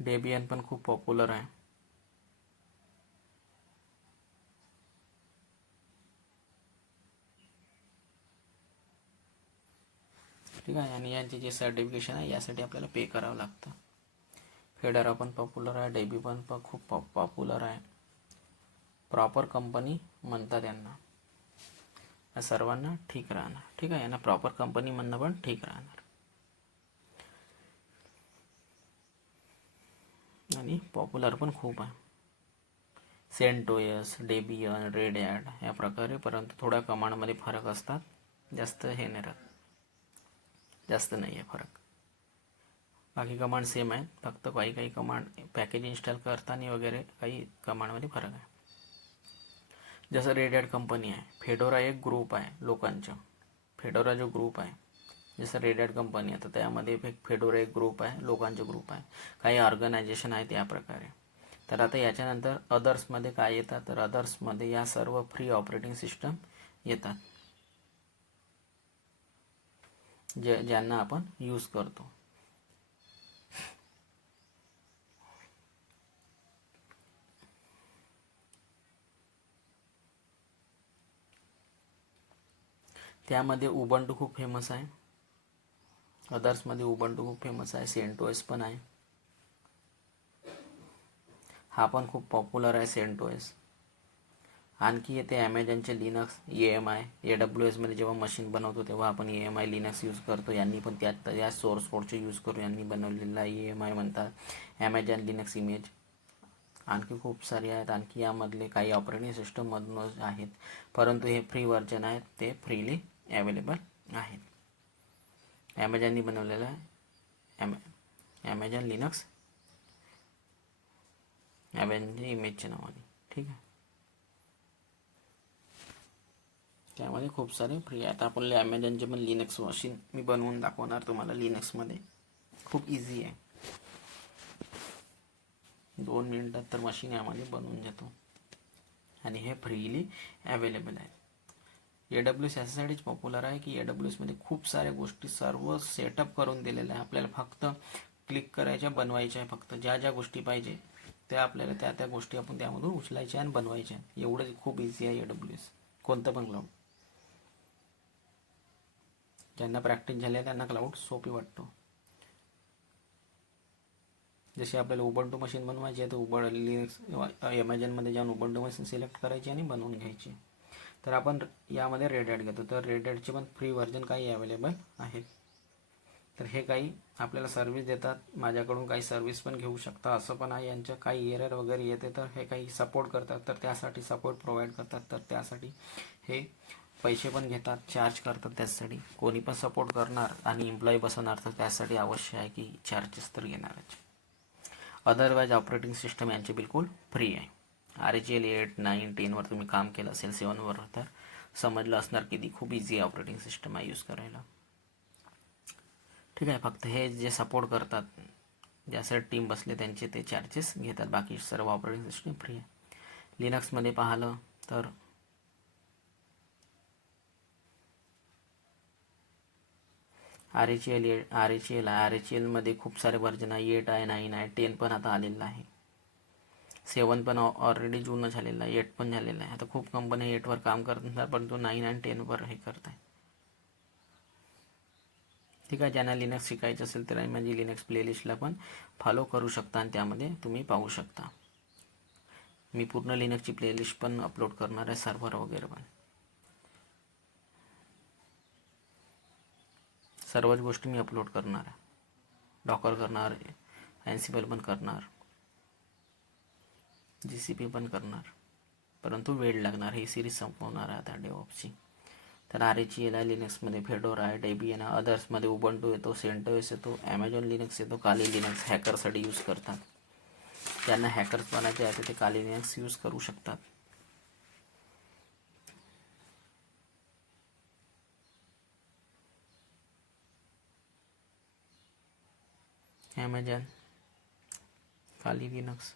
डेबियन पण खूप पॉप्युलर आहे. ठीक आहे, आणि यांचे जे सर्टिफिकेशन आहे यासाठी आपल्याला पे करावं लागतं. फेडोरा पण पॉप्युलर आहे, डेबी पण खूप पॉप्युलर आहे. प्रॉपर कंपनी म्हणतात यांना. या सर्वांना ठीक राहणार. ठीक आहे, यांना प्रॉपर कंपनी म्हणणं पण ठीक राहणार. आणि पॉप्युलर पण खूप आहे. सेंटोस, डेबियन, रेड ॲड या प्रकारे, परंतु थोड्या कमांडमध्ये फरक असतात. जास्त हे नाही राहत, जास्त नाही आहे फरक. बाकी कमांड सेम आहेत, फक्त काही कमांड पॅकेज इन्स्टॉल करताना वगैरे काही कमांडमध्ये फरक आहे. जसं रेड ॲड कंपनी आहे, फेडोरा एक ग्रुप आहे लोकांचं. फेडोरा जो ग्रुप आहे, जसं रेड ॲड कंपनी आहे तर त्यामध्ये फेडोरा एक ग्रुप आहे, लोकांचे ग्रुप आहे, काही ऑर्गनायझेशन आहेत या प्रकारे. तर आता याच्यानंतर अदर्समध्ये काय येतात, तर अदर्समध्ये या सर्व फ्री ऑपरेटिंग सिस्टम येतात, ज्यांना आपण यूज करतो. त्यामध्ये उबंटू खूप फेमस आहे. अदर्समध्ये उबंटू खूप फेमस आहे. सेंटोस पण आहे, हा पण खूप पॉप्युलर आहे सेंटोस. आणखी येते ॲमेझॉनचे लिनक्स, EMI. AWSमध्ये जेव्हा मशीन बनवतो तेव्हा आपण EMI लिनक्स यूज करतो. यांनी पण या सोर्स कोडचे यूज करून यांनी बनवलेला EMI म्हणतात. Amazon Linux image. आणखी खूप सारे आहेत. आणखी यामधले काही ऑपरेटिंग सिस्टममधूनच आहेत, परंतु हे फ्री व्हर्जन आहेत, ते फ्रीली अवेलेबल आहेत. ॲमेझॉननी बनवलेलं आहे ॲमेझॉन लिनक्स, ॲमेझॉन इमेजच्या नावाने. ठीक आहे, त्यामध्ये खूप सारे फ्री आहेत. आपल्याला ॲमेझॉनचे पण लिनक्स मशीन मी बनवून दाखवणार तुम्हाला. लिनक्समध्ये खूप इझी आहे, 2 मिनिटात तर मशीन यामध्ये बनवून जातो आणि हे फ्रीली अवेलेबल आहे. AWS यासाठीच पॉप्युलर आहे की AWSमध्ये खूप साऱ्या गोष्टी सर्व सेटअप करून दिलेल्या आहे. आपल्याला फक्त क्लिक करायच्या, बनवायच्या आहे. फक्त ज्या ज्या गोष्टी पाहिजे त्या आपल्याला त्या गोष्टी आपण त्यामधून उचलायच्या आणि बनवायच्या. एवढं खूप इझी आहे AWS, कोणतं पण क्लाउड. ज्यांना प्रॅक्टिस झाली आहे त्यांना क्लाउड सोपी वाटतो. जसे आपल्याला उबंटू मशीन बनवायची आहे तर लिनक्स ॲमेझॉनमध्ये जाऊन उबंटू मशीन सिलेक्ट करायची आणि बनवून घ्यायची. तर आपण यामध्ये रेड ॲड घेतो, तर रेड ॲडचे पण फ्री व्हर्जन काही अवेलेबल आहेत. तर हे काही आपल्याला सर्व्हिस देतात, माझ्याकडून काही सर्व्हिस पण घेऊ शकता असं पण आहे. यांच्या काही एरर वगैरे येते तर हे काही सपोर्ट करतात, तर त्यासाठी सपोर्ट प्रोव्हाइड करतात. तर त्यासाठी हे पैसे पण घेतात, चार्ज करतात. त्यासाठी कोणी पण सपोर्ट करणार आणि एम्प्लॉई बसवणार तर त्यासाठी अवश्य आहे की चार्जेस तर घेणारच. अदरवाईज ऑपरेटिंग सिस्टम यांचे बिलकुल फ्री आहे. RHEL 8, 9, 10वर तुम्ही काम केलं असेल, 7वर तर समजलं असणार की खूप इझी ऑपरेटिंग सिस्टम आहे यूज करायला. ठीक आहे, फक्त हे जे सपोर्ट करतात, ज्यासाठी टीम बसले त्यांचे ते चार्जेस घेतात, बाकी सर्व ऑपरेटिंग सिस्टम फ्री आहे. लिनक्समध्ये पाहिलं तर RHEL मध्ये खूप सारे व्हर्जन आहे. 8 आहे, 9 आहे, 10 पण आता आलेलं आहे. 7 पण ऑलरेडी जुनं झालेलं आहे, 8 पण झालेलं आहे. आता खूप कंपन्या 8वर काम करतात, परंतु 9 आणि 10वर हे करत आहे. ठीक आहे, ज्यांना लिनक्स शिकायचं असेल तर माझी लिनक्स प्लेलिस्टला पण फॉलो करू शकता आणि त्यामध्ये तुम्ही पाहू शकता. मी पूर्ण लिनक्सची प्लेलिस्ट पण अपलोड करणार आहे, सर्व्हर वगैरे पण सर्वच गोष्टी मी अपलोड करणार आहे. डॉकर करणार, एन्सिबल पण करणार, GCP पण करणार, परंतु वेळ लागणार. ही सिरीज संपवणार आहे आता डेव्हऑप्सची. तर RHEL आहे, लिनक्समध्ये फेडोरा आहे, डेबियन आहे, अदर्समध्ये उबंटू येतो, सेंटोस येतो, ॲमेझॉन लिनक्स येतो. काली लिनक्स हॅकरसाठी यूज करतात. ज्यांना हॅकर्स बनायचे आहे ते काली लिनक्स यूज करू शकतात. ॲमेझॉन, काली लिनक्स.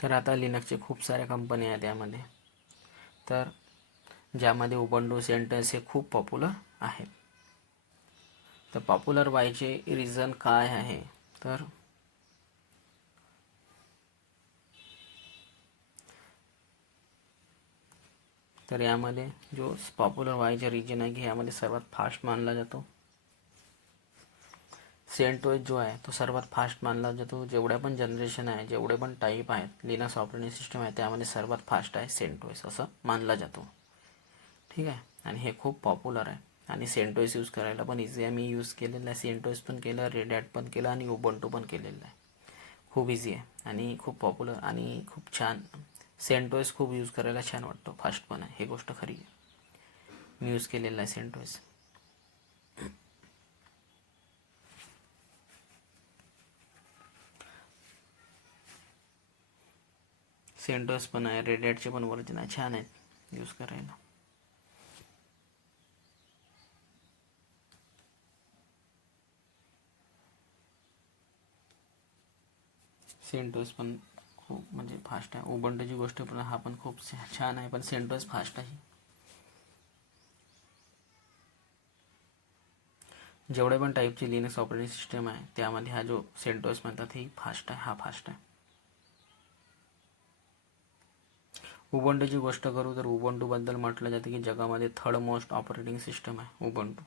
तर आता लिनक्सचे खूप साऱ्या कंपन्या आहेत त्यामध्ये, तर ज्यामध्ये उबंटू, सेंटोस हे खूप पॉप्युलर आहेत. तर पॉप्युलर व्हायचे रिझन काय आहे, तर यामध्ये जो पॉप्युलर व्हायचे रिजन आहे की यामध्ये सर्वात फास्ट मानला जातो. CentOS जो आहे तो सर्वात फास्ट मानला जातो. जेवढ्या पण जनरेशन आहे, जेवढे पण टाईप आहेत लिनक्स ऑपरेटिंग सिस्टम आहे, त्यामध्ये सर्वात फास्ट आहे CentOS असं मानला जातो. ठीक आहे. आणि हे खूप पॉप्युलर आहे आणि CentOS यूज करायला पण इझी आहे. मी यूज केलेलं आहे. CentOS पण केलं, रेड हॅट पण केलं आणि उबंटू पण केलेलं आहे. खूप इझी आहे आणि खूप पॉप्युलर आणि खूप छान. CentOS खूप यूज करायला छान वाटतो, फास्ट पण आहे, हे गोष्ट खरी आहे. मी यूज केलेलं आहे CentOS. CentOS पण आहे, रेड हॅटचे पण वर्जन आहे, छान आहेत यूज करायला. CentOS पण खूप म्हणजे फास्ट आहे. उबंटूची गोष्ट पण हा पण खूप छान आहे, पण CentOS फास्ट आहे. जेवढे पण टाईपची लिनक्स ऑपरेटिंग सिस्टम आहे त्यामध्ये हा जो CentOS म्हणतात ही फास्ट आहे, हा फास्ट आहे. उबंटूची गोष्ट करू तर उबंटूबद्दल म्हटलं जातं की जगामध्ये थर्ड मोस्ट ऑपरेटिंग सिस्टम आहे उबंटू.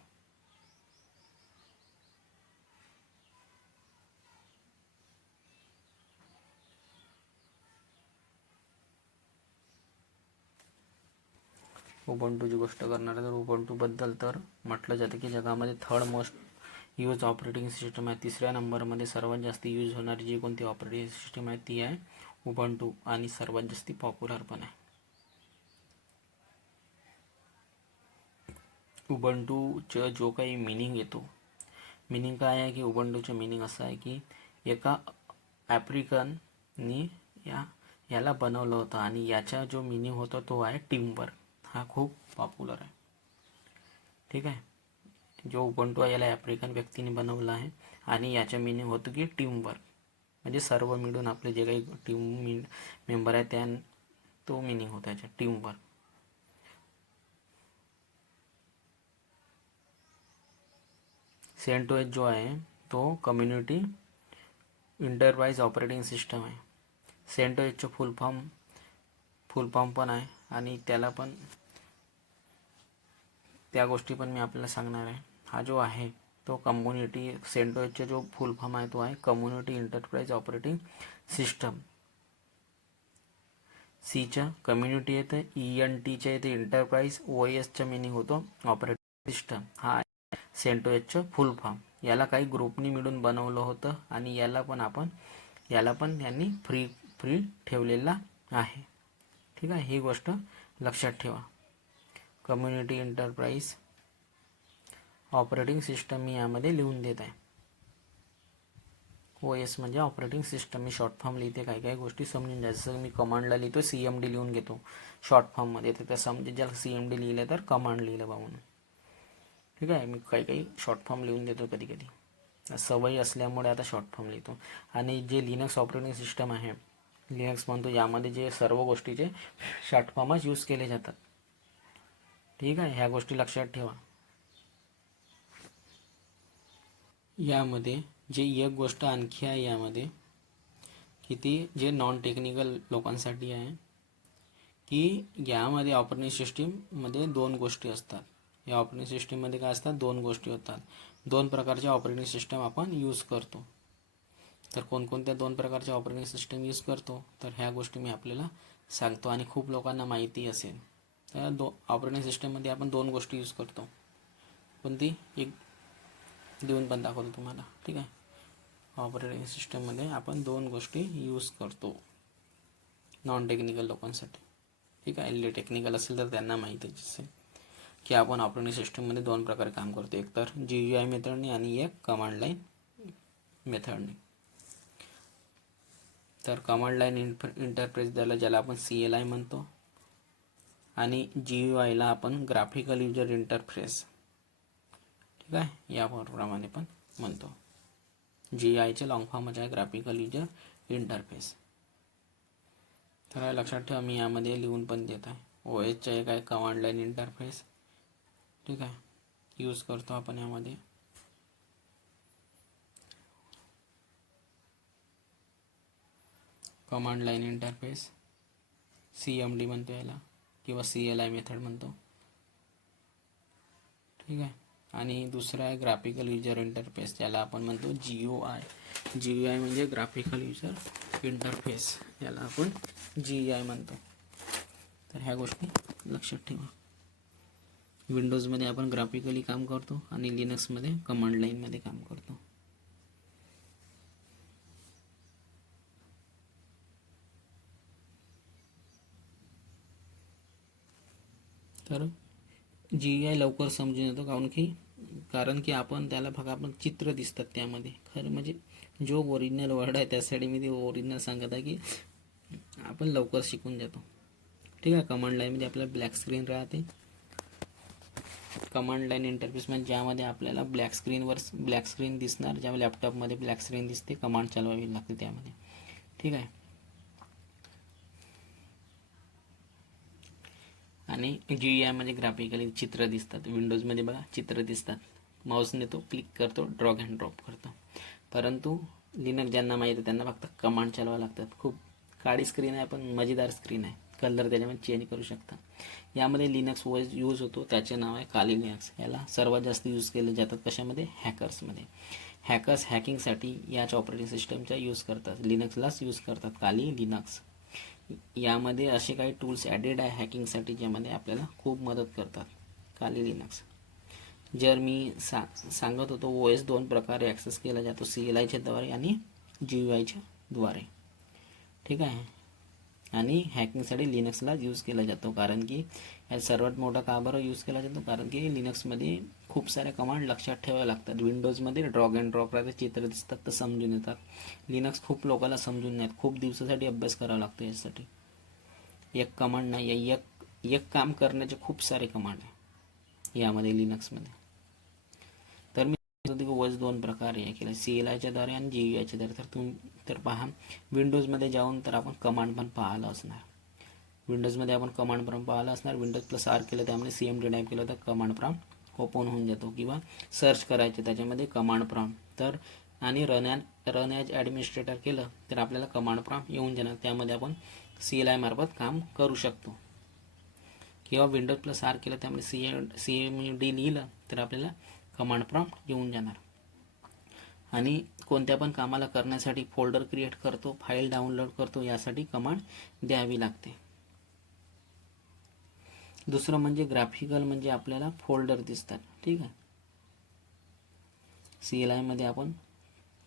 उबंटूची गोष्ट करणार तर उबंटूबद्दल तर म्हटलं जातं की जगामध्ये third most use operating system आहे. तिसऱ्या नंबरमध्ये सर्वात जास्त यूज होणारी जी कोणती ऑपरेटिंग सिस्टम आहे ती आहे उबंटू आणि सर्वात जास्त पॉप्युलर पण आहे. उबंटूचं जो काही मिनिंग येतो, मिनिंग काय आहे की उबंटूचं मिनिंग असं आहे की एका आफ्रिकननी याला बनवलं होतं आणि याचा जो मिनिंग होता तो आहे टीमवर्क. हा खूप पॉप्युलर आहे. ठीक आहे. जो उबंटू आहे याला आफ्रिकन व्यक्तीने बनवला आहे आणि याचा मिनिंग होतं की टीमवर्क, म्हणजे सर्व मिळून आपले जे काही टीम मेंबर आहे त्या तो मिनिंग होता याचा टीमवर्क. CentOS जो आहे तो कम्युनिटी इंटरप्राइज ऑपरेटिंग सिस्टम आहे. CentOSचं फुल फॉर्म पण आहे आणि त्याला पण त्या गोष्टी पण मी आपल्याला सांगणार आहे. हा जो आहे तो कम्युनिटी CentOSचा जो फुल फॉर्म आहे तो आहे कम्युनिटी इंटरप्राइज ऑपरेटिंग सिस्टम. सीच्या कम्युनिटी येतं, ENTच्या येते इंटरप्राइज, OSचा मिनिंग होतो ऑपरेटिंग सिस्टम. हा CentOSचं फुल फॉर्म. याला काही ग्रुपनी मिळून बनवलं होतं आणि याला पण यांनी फ्री ठेवलेला आहे. ठीक आहे. ही गोष्ट लक्षात ठेवा. कम्युनिटी इंटरप्राइज ऑपरेटिंग सिस्टम मी यामध्ये लिहून देत आहे. OS म्हणजे ऑपरेटिंग सिस्टम. मी शॉर्ट फॉर्म लिहिते, काही काही गोष्टी समजून जायचं. जसं मी कमांडला लिहितो CMD लिहून घेतो शॉर्ट फॉर्ममध्ये, तर त्या समजेल ज्याला CMD लिहिलं तर कमांड लिहिलं बा म्हणून. ठीक आहे. मी काही शॉर्ट फॉर्म लिहून देतो कधी कधी, सवय असल्यामुळे आता शॉर्ट फॉर्म लिहितो. आणि जे लिनक्स ऑपरेटिंग सिस्टम आहे, लिनक्स म्हणतो, यामध्ये जे सर्व गोष्टीचे शॉर्ट फॉर्मच यूज केले जातात. ठीक आहे. ह्या गोष्टी लक्षात ठेवा. यामध्ये जे एक गोष्ट आणखी आहे यामध्ये की ती जे नॉन टेक्निकल लोकांसाठी आहे की यामध्ये ऑपरेटिंग सिस्टीममध्ये दोन गोष्टी असतात. या ऑपरेटिंग सिस्टीममध्ये काय असतात, दोन गोष्टी होतात. दोन प्रकारचे ऑपरेटिंग सिस्टम आपण यूज करतो. तर कोणकोणत्या दोन प्रकारचे ऑपरेटिंग सिस्टम यूज करतो तर ह्या गोष्टी मी आपल्याला सांगतो आणि खूप लोकांना माहिती असेल. तर ऑपरेटिंग सिस्टममध्ये आपण दोन गोष्टी यूज करतो. कोणती एक देऊन पण दाखवतो तुम्हाला. ठीक आहे. ऑपरेटिंग सिस्टममध्ये आपण दोन गोष्टी यूज करतो नॉन टेक्निकल लोकांसाठी. ठीक आहे. टेक्निकल असेल तर त्यांना माहिती असेल की आपण ऑपरेटिंग सिस्टममध्ये दोन प्रकारे काम करतो, एक तर GUI मेथडने आणि एक कमांड लाईन मेथडने. तर कमांड लाईन इंटरप्रेस ज्याला आपण CLI म्हणतो आणि GUIला आपण ग्राफिकल युजर इंटरफेस. ठीक आहे. याप्रमाणे पण म्हणतो. GUIचे लॉंग फॉर्मच आहे ग्राफिकल युजर इंटरफेस. तर लक्षात ठेवा, मी यामध्ये लिहून पण देत आहे. OSचा एक आहे कमांड लाईन इंटरफेस. ठीक आहे. यूज करतो आपण यामध्ये. कमांड लाईन इंटरफेस CMD म्हणतो याला किंवा CLI मेथड म्हणतो. ठीक आहे. आणि दुसरा आहे ग्राफिकल युजर इंटरफेस, ज्याला आपण म्हणतो GUI. GUI म्हणजे ग्राफिकल युजर इंटरफेस, याला आपण GUI म्हणतो. तर ह्या गोष्टी लक्षात ठेवा. विंडोजमध्ये आपण ग्राफिकली काम करतो आणि लिनक्समध्ये कमांड लाईनमध्ये काम करतो. तर GUI लवकर समजून येतो, कारण की आपण त्याला बघा, आपण चित्र दिसतात त्यामध्ये. खरं म्हणजे जो ओरिजिनल वर्ड आहे त्यासाठी मी ते ओरिजिनल सांगत आहे की आपण लवकर शिकून जातो. ठीक आहे. कमांड लाईनमध्ये आपल्याला ब्लॅक स्क्रीन राहते. कमांड लाईन इंटरफेस म्हणजे ज्यामध्ये आपल्याला ब्लॅक स्क्रीन दिसणार, ज्या लॅपटॉपमध्ये ब्लॅक स्क्रीन दिसते, कमांड चालवावी लागते त्यामध्ये. ठीक आहे. आणि GUI मध्ये ग्राफिकली चित्र दिसतात. विंडोजमध्ये बघा चित्र दिसतात, माऊसने तो क्लिक करतो, ड्रॅग अँड ड्रॉप करतो. परंतु लिनक्स ज्यांना माहीत आहे त्यांना फक्त कमांड चालवावं लागतात. खूप काळी स्क्रीन आहे पण मजेदार स्क्रीन आहे, कलर त्याच्यामध्ये चेंज करू शकता. यामध्ये लिनक्स OS यूज होतो, त्याचे नाव आहे काली लिनक्स. याला सर्वात जास्त यूज केले जातात कशामध्ये? हॅकर्समध्ये. हॅकर्स हॅकिंगसाठी याच ऑपरेटिंग सिस्टमचा यूज करतात, लिनक्सलाच यूज करतात, काली लिनक्स. यामध्ये असे काही टूल्स ॲडेड आहे हॅकिंगसाठी ज्यामध्ये आपल्याला खूप मदत करतात, काली लिनक्स. जर मी सांगत होतो OS 2 प्रकारे ॲक्सेस केला जातो, CLI द्वारे आणि GUI द्वारे. ठीक आहे. आणि हॅकिंगसाठी लिनक्सला यूज केला जातो, कारण की यात सर्वात मोठा का बरं यूज केला जातो? कारण की लिनक्समध्ये खूप साऱ्या कमांड लक्षात ठेवाव्या लागतात. विंडोजमध्ये ड्रॅग अँड ड्रॉप राहते, चित्र दिसतात तर समजून येतात. लिनक्स खूप लोकांना समजून नाहीत, खूप दिवसासाठी अभ्यास करावा लागतो यासाठी. एक कमांड नाही आहे, एक काम करण्याचे खूप सारे कमांड आहे यामध्ये लिनक्समध्ये. तर मी OS 2 प्रकारे हे केलं, CLI द्वारे आणि GUI द्वारे. तर पहा, विंडोजमध्ये जाऊन तर आपण कमांड पण पाहायला असणार. विंडोजमध्ये आपण कमांड प्रॉम्प्ट पाहायला असणार. Windows+R केलं, त्यामध्ये CMD टाईप केलं तर कमांड प्रॉम्प्ट ओपन होऊन जातो. किंवा सर्च करायचे त्याच्यामध्ये कमांड प्रॉम्प्ट, तर आणि रन ॲज ॲडमिनिस्ट्रेटर केलं तर आपल्याला कमांड प्रॉम्प्ट येऊन जाणार. त्यामध्ये आपण CLI मार्फत काम करू शकतो. किंवा Windows+R केलं, त्यामध्ये CMD लिहिलं तर आपल्याला कमांड प्रॉम्प्ट येऊन जाणार. आणि कोणत्या पण कामाला करण्यासाठी फोल्डर क्रिएट करतो, फाईल डाउनलोड करतो, यासाठी कमांड द्यावी लागते. दुसरं म्हणजे ग्राफिकल म्हणजे आपल्याला फोल्डर दिसतात. ठीक आहे. CLI मध्ये आपण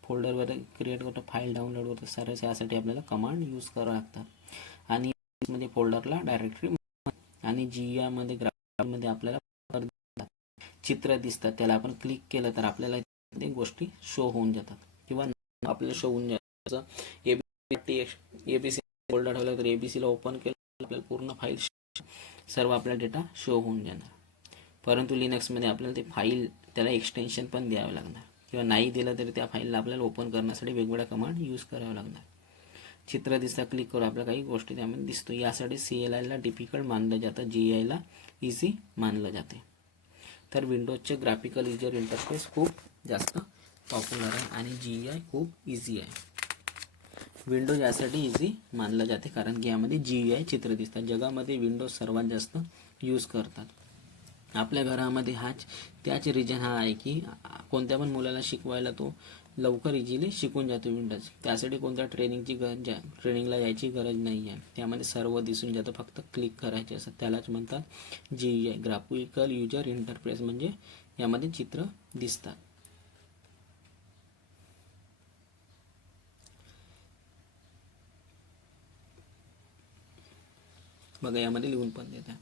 फोल्डरवर क्रिएट करतो, फाईल डाउनलोड करतो, सर्व यासाठी आपल्याला कमांड यूज करावं लागतात. आणि मध्ये फोल्डरला डायरेक्टरी. आणि GUI मध्ये ग्राफिकमध्ये आपल्याला चित्र दिसतात, त्याला आपण क्लिक केलं तर आपल्याला ते गोष्टी शो होऊन जातात. किंवा आपल्याला शो होऊन जातं. ABC फोल्डर ठेवलं तर ABCला ओपन केलं आपल्याला पूर्ण फाईल सर्व आपला डेटा शो होऊन जाणार. परंतु लिनक्समध्ये आपल्याला ते फाईल, त्याला एक्सटेन्शन पण द्यावं लागणार, किंवा नाही दिलं तरी त्या फाईलला आपल्याला ओपन करण्यासाठी वेगवेगळ्या कमांड यूज करावं लागणार. चित्र दिसतं, क्लिक करू आपल्याला काही गोष्टी त्यामध्ये दिसतो. यासाठी CLI ला डिफिकल्ट मानलं जातं, GUI ला इझी मानलं जाते. तर विंडोजचे ग्राफिकल युजर इंटरफेस खूप जास्त पॉप्युलर आहे आणि GUI खूप इझी आहे. विंडोज यासाठी इझी मानलं जाते कारण की यामध्ये GUI चित्र दिसतात. जगामध्ये विंडोज सर्वात जास्त यूज करतात. आपल्या घरामध्ये त्याच रिजन हा आहे की कोणत्या पण मुलाला शिकवायला तो लवकर इझिली शिकून जातो विंडोज. त्यासाठी कोणत्या ट्रेनिंगला यायची गरज नाही आहे. त्यामध्ये सर्व दिसून जातं, फक्त क्लिक करायचे असं. त्यालाच म्हणतात GUI, ग्राफिकल युजर इंटरफेस, म्हणजे यामध्ये चित्र दिसतात. बघा यामध्ये लिहून पण देतात.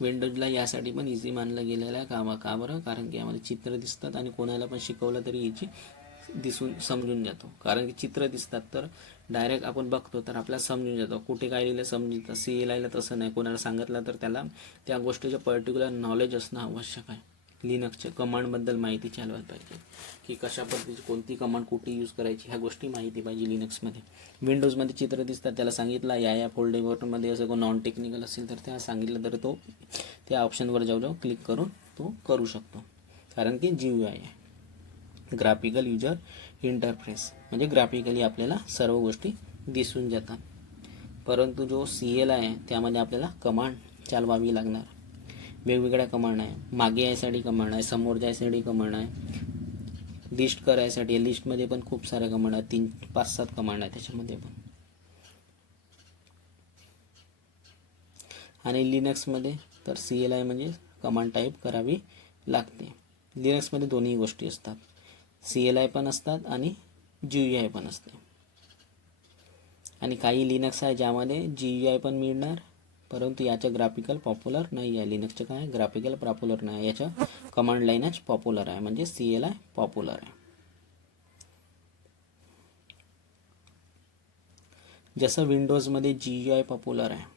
विंडोजला यासाठी पण इझी मानलं गेलेलं आहे. का बरं? कारण की यामध्ये चित्र दिसतात आणि कोणाला पण शिकवलं तरी इझी दिसून समजून जातो. कारण की चित्र दिसतात तर डायरेक्ट आपण बघतो तर आपल्याला समजून जातं, कुठे काय लिहिलं समजून जातं. CLI ला तसं नाही, कोणाला सांगितलं तर त्याला त्या गोष्टीचं पर्टिक्युलर नॉलेज असणं आवश्यक आहे. लिनक्सच्या कमांडबद्दल माहिती चालवायला पाहिजे की कशा पद्धतीची कोणती कमांड कुठे यूज करायची, ह्या गोष्टी माहिती पाहिजे लिनक्समध्ये. विंडोजमध्ये चित्र दिसतात, त्याला सांगितलं या फोल्डरमध्ये असं कोण नॉन टेक्निकल असेल तर त्या सांगितलं तर तो त्या ऑप्शनवर जाऊ क्लिक करून तो करू शकतो. कारण की GUI आहे, ग्राफिकल युजर इंटरफेस, म्हणजे ग्राफिकली आपल्याला सर्व गोष्टी दिसून जातात. परंतु जो CLI आहे त्यामध्ये आपल्याला कमांड चालवावी लागणार. वेगवेगळ्या कमांड आहे. मागे यायसाठी कमांड आहे, समोर जायसाठी कमांड आहे, लिस्ट करायसाठी. लिस्टमध्ये पण खूप साऱ्या कमांड आहेत, 3-5-7 कमांड आहे त्याच्यामध्ये पण. आणि लिनक्समध्ये तर CLI म्हणजे कमांड टाईप करावी लागते. लिनक्समध्ये दोन्ही गोष्टी असतात, CLI पण असतात आणि GUI पण असते. आणि काही लिनक्स आहे ज्यामध्ये GUI पण मिळणार, परंतु याचं ग्राफिकल पॉप्युलर नाही आहे. लिनक्सचं काय ग्राफिकल पॉप्युलर नाही, याच्या कमांड लाईनच पॉप्युलर आहे, म्हणजे CLI पॉप्युलर आहे. जसं विंडोजमध्ये GUI पॉप्युलर आहे,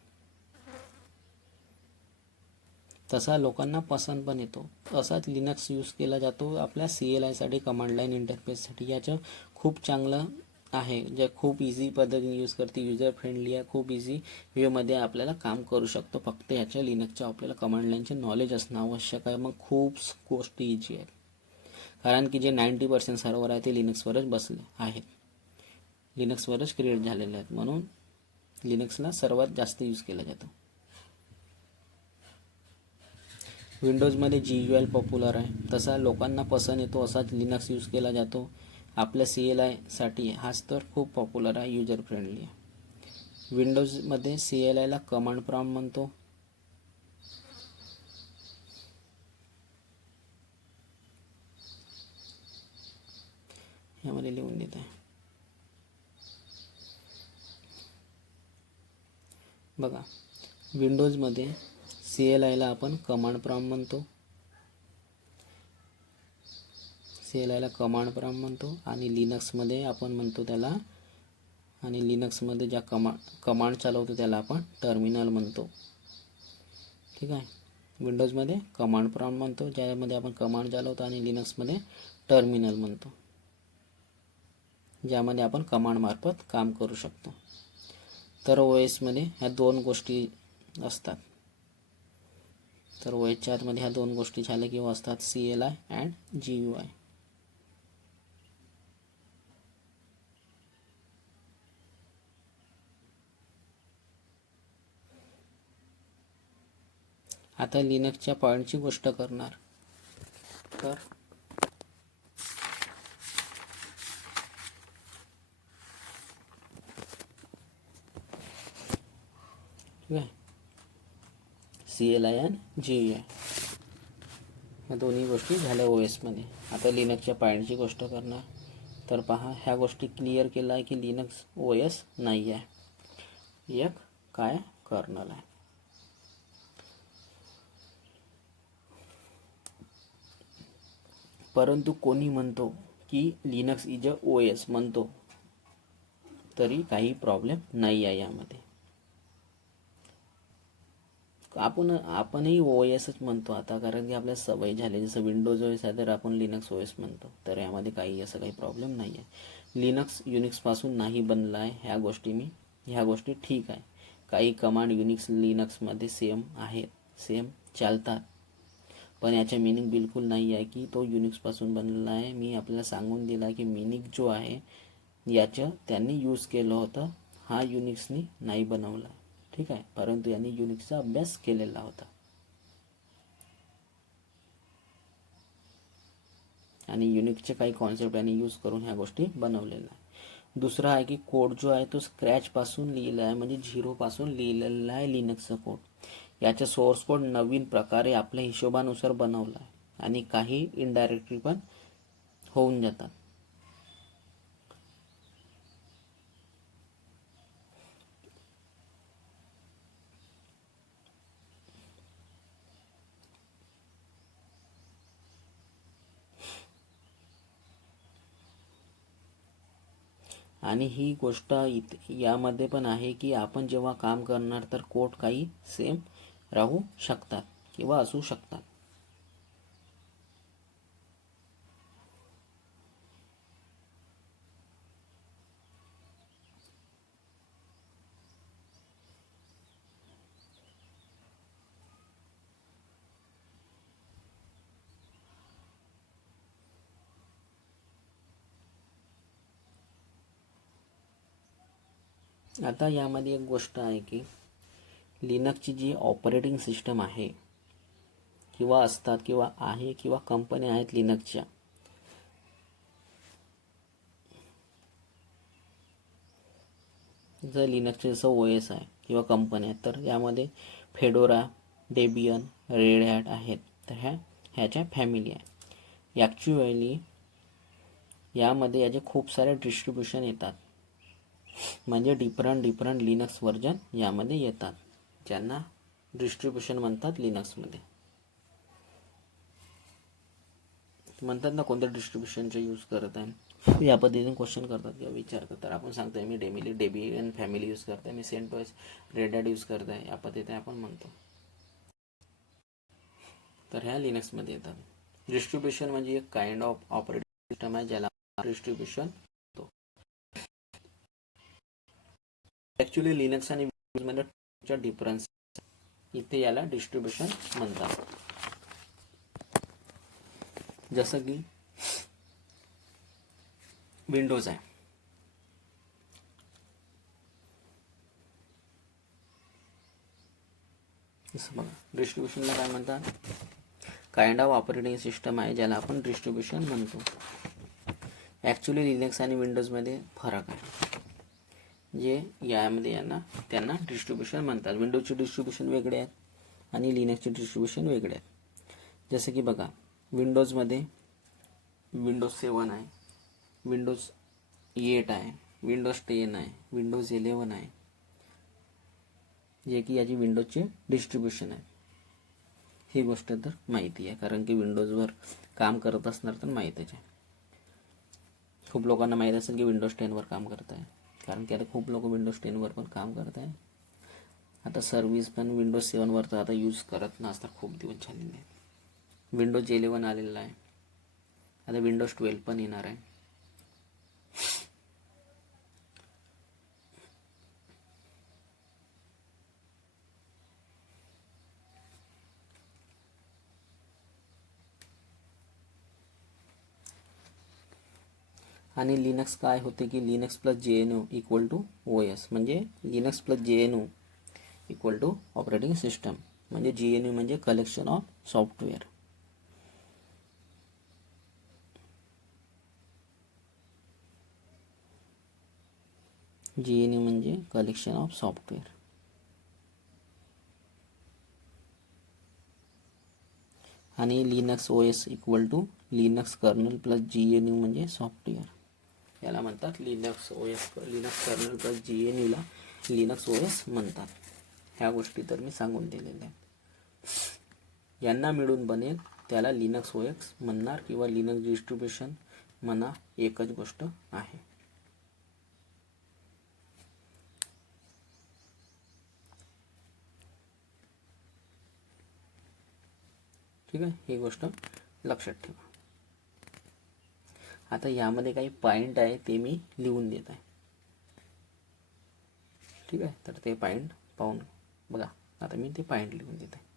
तसा लोकांना पसंत पण येतो. असाच लिनक्स यूज केला जातो आपल्या CLI साठी, कमांड लाईन इंटरफेससाठी. याचं खूप चांगलं आहे, जे खूप इझी पद्धतीने यूज करते, युजर फ्रेंडली आहे, खूप इझी वेमध्ये आपल्याला काम करू शकतो. फक्त याच्या लिनक्सच्या आपल्याला कमांड लाईनचे नॉलेज असणं आवश्यक आहे. मग खूप गोष्टी इझी आहेत, कारण की जे 90% सर्व्हर आहे ते लिनक्सवरच बसले आहेत, लिनक्सवरच क्रिएट झालेले आहेत, म्हणून लिनक्सला सर्वात जास्त यूज केला जातो. विंडोजमध्ये GUI पॉप्युलर आहे, तसा लोकांना पसंत येतो असाच लिनक्स यूज केला जातो. आपल्या CLI साठी हाच तर खूप पॉप्युलर आहे, युजर फ्रेंडली आहे. विंडोजमध्ये CLI ला कमांड प्रॉम्प्ट म्हणतो. यामध्ये लिहून देत आहे बघा. विंडोजमध्ये CLI ला आपण कमांड प्रॉम्प्ट म्हणतो, CLI ला कमांड प्रॉम्प्ट म्हणतो. आणि लिनक्समध्ये आपण म्हणतो त्याला, आणि लिनक्समध्ये ज्या कमांड चालवतो त्याला आपण टर्मिनल म्हणतो. ठीक आहे. विंडोजमध्ये कमांड प्रॉम्प्ट म्हणतो, ज्यामध्ये आपण कमांड चालवतो, आणि लिनक्समध्ये टर्मिनल म्हणतो, ज्यामध्ये आपण कमांड मार्फत काम करू शकतो. तर OS मध्ये ह्या दोन गोष्टी असतात. तर OS मध्ये ह्या दोन गोष्टी झाल्या किंवा असतात, CLI अँड GUI. आता लिनक्सच्या पॉईंटची गोष्ट करणार तर ठीक आहे, CLI आणि GUI ह्या दोन्ही गोष्टी झाल्या OS मध्ये. आता लिनक्सच्या पॉईंटची गोष्ट करणार तर पहा, ह्या गोष्टी क्लिअर केला आहे की लिनक्स OS नाही आहे, एक काय कर्नल आहे. परंतु कोणी म्हणतो की लिनक्स इज अ OS म्हणतो, तरी काही प्रॉब्लेम नाही आहे यामध्ये. आपणही OSच म्हणतो आता, कारण की आपल्या सवय झाली. जसं विंडोज OS आहे तर आपण लिनक्स OS म्हणतो, तर यामध्ये काही असं काही प्रॉब्लेम नाही आहे. लिनक्स युनिक्सपासून नाही बनला आहे, ह्या गोष्टी ठीक आहे. काही कमांड लिनक्समध्ये सेम आहेत, सेम चालतात, पण याच्या मिनिंग बिलकुल नाही आहे की तो युनिक्सपासून बनलेला आहे. मी आपल्याला सांगून दिला की मिनिंग जो आहे याचं त्यांनी यूज केलं होतं, हा युनिक्सनी नाही बनवला. ठीक आहे, परंतु यांनी युनिक्सचा अभ्यास केलेला होता, आणि युनिक्सचे काही कॉन्सेप्ट यांनी यूज करून ह्या गोष्टी बनवलेल्या आहे. दुसरा आहे की कोड जो आहे तो स्क्रॅचपासून लिहिला आहे, म्हणजे झिरोपासून लिहिलेला आहे लिनक्सचा कोड. याचा सोर्स कोड नवीन प्रकारे आपल्या हिशोबानुसार बनवला आहे, आणि काही इनडायरेक्टली पण होऊन जातात. आणि ही गोष्ट यामध्ये पण आहे की आपण जेव्हा काम करणार तर कोड काही सेम राहू शकतात किंवा असू शकतात. आता यामध्ये एक गोष्ट आहे की लिनक्सची जी ऑपरेटिंग सिस्टम आहे किंवा असतात किंवा आहे किंवा कंपन्या आहेत लिनक्सच्या, जर लिनक्सचे जसं OS आहे किंवा कंपन्या आहेत, तर यामध्ये फेडोरा, डेबियन, रेड हॅट आहेत. तर ह्याच्या फॅमिली आहे. ॲक्च्युअली यामध्ये याचे खूप सारे डिस्ट्रीब्युशन येतात, म्हणजे डिफरंट लिनक्स व्हर्जन यामध्ये येतात, ज्यांना डिस्ट्रीब्युशन म्हणतात लिनक्समध्ये. म्हणतात ना कोणत्या डिस्ट्रीब्युशनचे यूज करत आहे, या पद्धतीने क्वेश्चन करतात किंवा विचारतात. तर आपण सांगतोय मी डेबियन फॅमिली यूज करताय, मी CentOS रेड हॅट यूज करताय, या पद्धतीने आपण म्हणतो. तर ह्या लिनक्समध्ये येतात. डिस्ट्रीब्युशन म्हणजे एक काइंड ऑफ ऑपरेटिंग सिस्टम आहे ज्याला डिस्ट्रीब्युशन होतो. ॲक्च्युली लिनक्स आणि विंडोजमध्ये डिफरन्स, इथे याला डिस्ट्रीब्युशन म्हणतात. जसं की विंडोज आहे, जसं बघा डिस्ट्रीब्युशनला काय म्हणतात, काइंड ऑफ ऑपरेटिंग सिस्टम आहे ज्याला आपण डिस्ट्रीब्युशन म्हणतो. ॲक्च्युली लिनक्स आणि विंडोजमध्ये फरक आहे, जे यामध्ये त्यांना डिस्ट्रीब्युशन म्हणतात. विंडोजचे डिस्ट्रीब्युशन वेगळे आहेत आणि लिनक्सचे डिस्ट्रीब्युशन वेगळे आहेत. जसं की बघा विंडोजमध्ये विंडोज 7 आहे, विंडोज 8 आहे, विंडोज 10 आहे, विंडोज 11 आहे, जे की याची विंडोजचे डिस्ट्रीब्युशन आहे. ही गोष्ट तर माहिती आहे, कारण की विंडोजवर काम करत असणार तर माहितीच आहे. खूप लोकांना माहीत असेल की विंडोज 10वर काम करत आहे, कारण की आता खूप लोक विंडोज 10वर पण काम करत आहे. आता सर्व्हिस पण विंडोज 7वर तर आता यूज करत नसतात, खूप दिवस झालेले आहेत. विंडोज 11 आलेला आहे, आता विंडोज 12 पण येणार आहे. आणि लिनक्स काय होते की Linux plus GNU equal to OS, म्हणजे Linux plus GNU equal to operating system, म्हणजे GNU म्हणजे कलेक्शन ऑफ सॉफ्टवेअर. GNU म्हणजे कलेक्शन ऑफ सॉफ्टवेअर. आणि Linux OS equal to Linux kernel plus GNU म्हणजे सॉफ्टवेअर. याला म्हणतात लिनक्स कर्नल प्लस GNU ला Linux OS म्हणतात. ह्या गोष्टी तर मी सांगून दिलेल्या आहेत. यांना मिळून बनेल त्याला लिनक्स OS म्हणणार किंवा लिनक्स डिस्ट्रीब्युशन म्हणा, एकच गोष्ट आहे. ठीक आहे, ही गोष्ट लक्षात ठेवा. आता यामध्ये काही पॉइंट आहे ते मी लिहून देत आहे. ठीक आहे, तर ते पॉइंट पाहून बघा. आता मी ते पॉइंट लिहून देत आहे.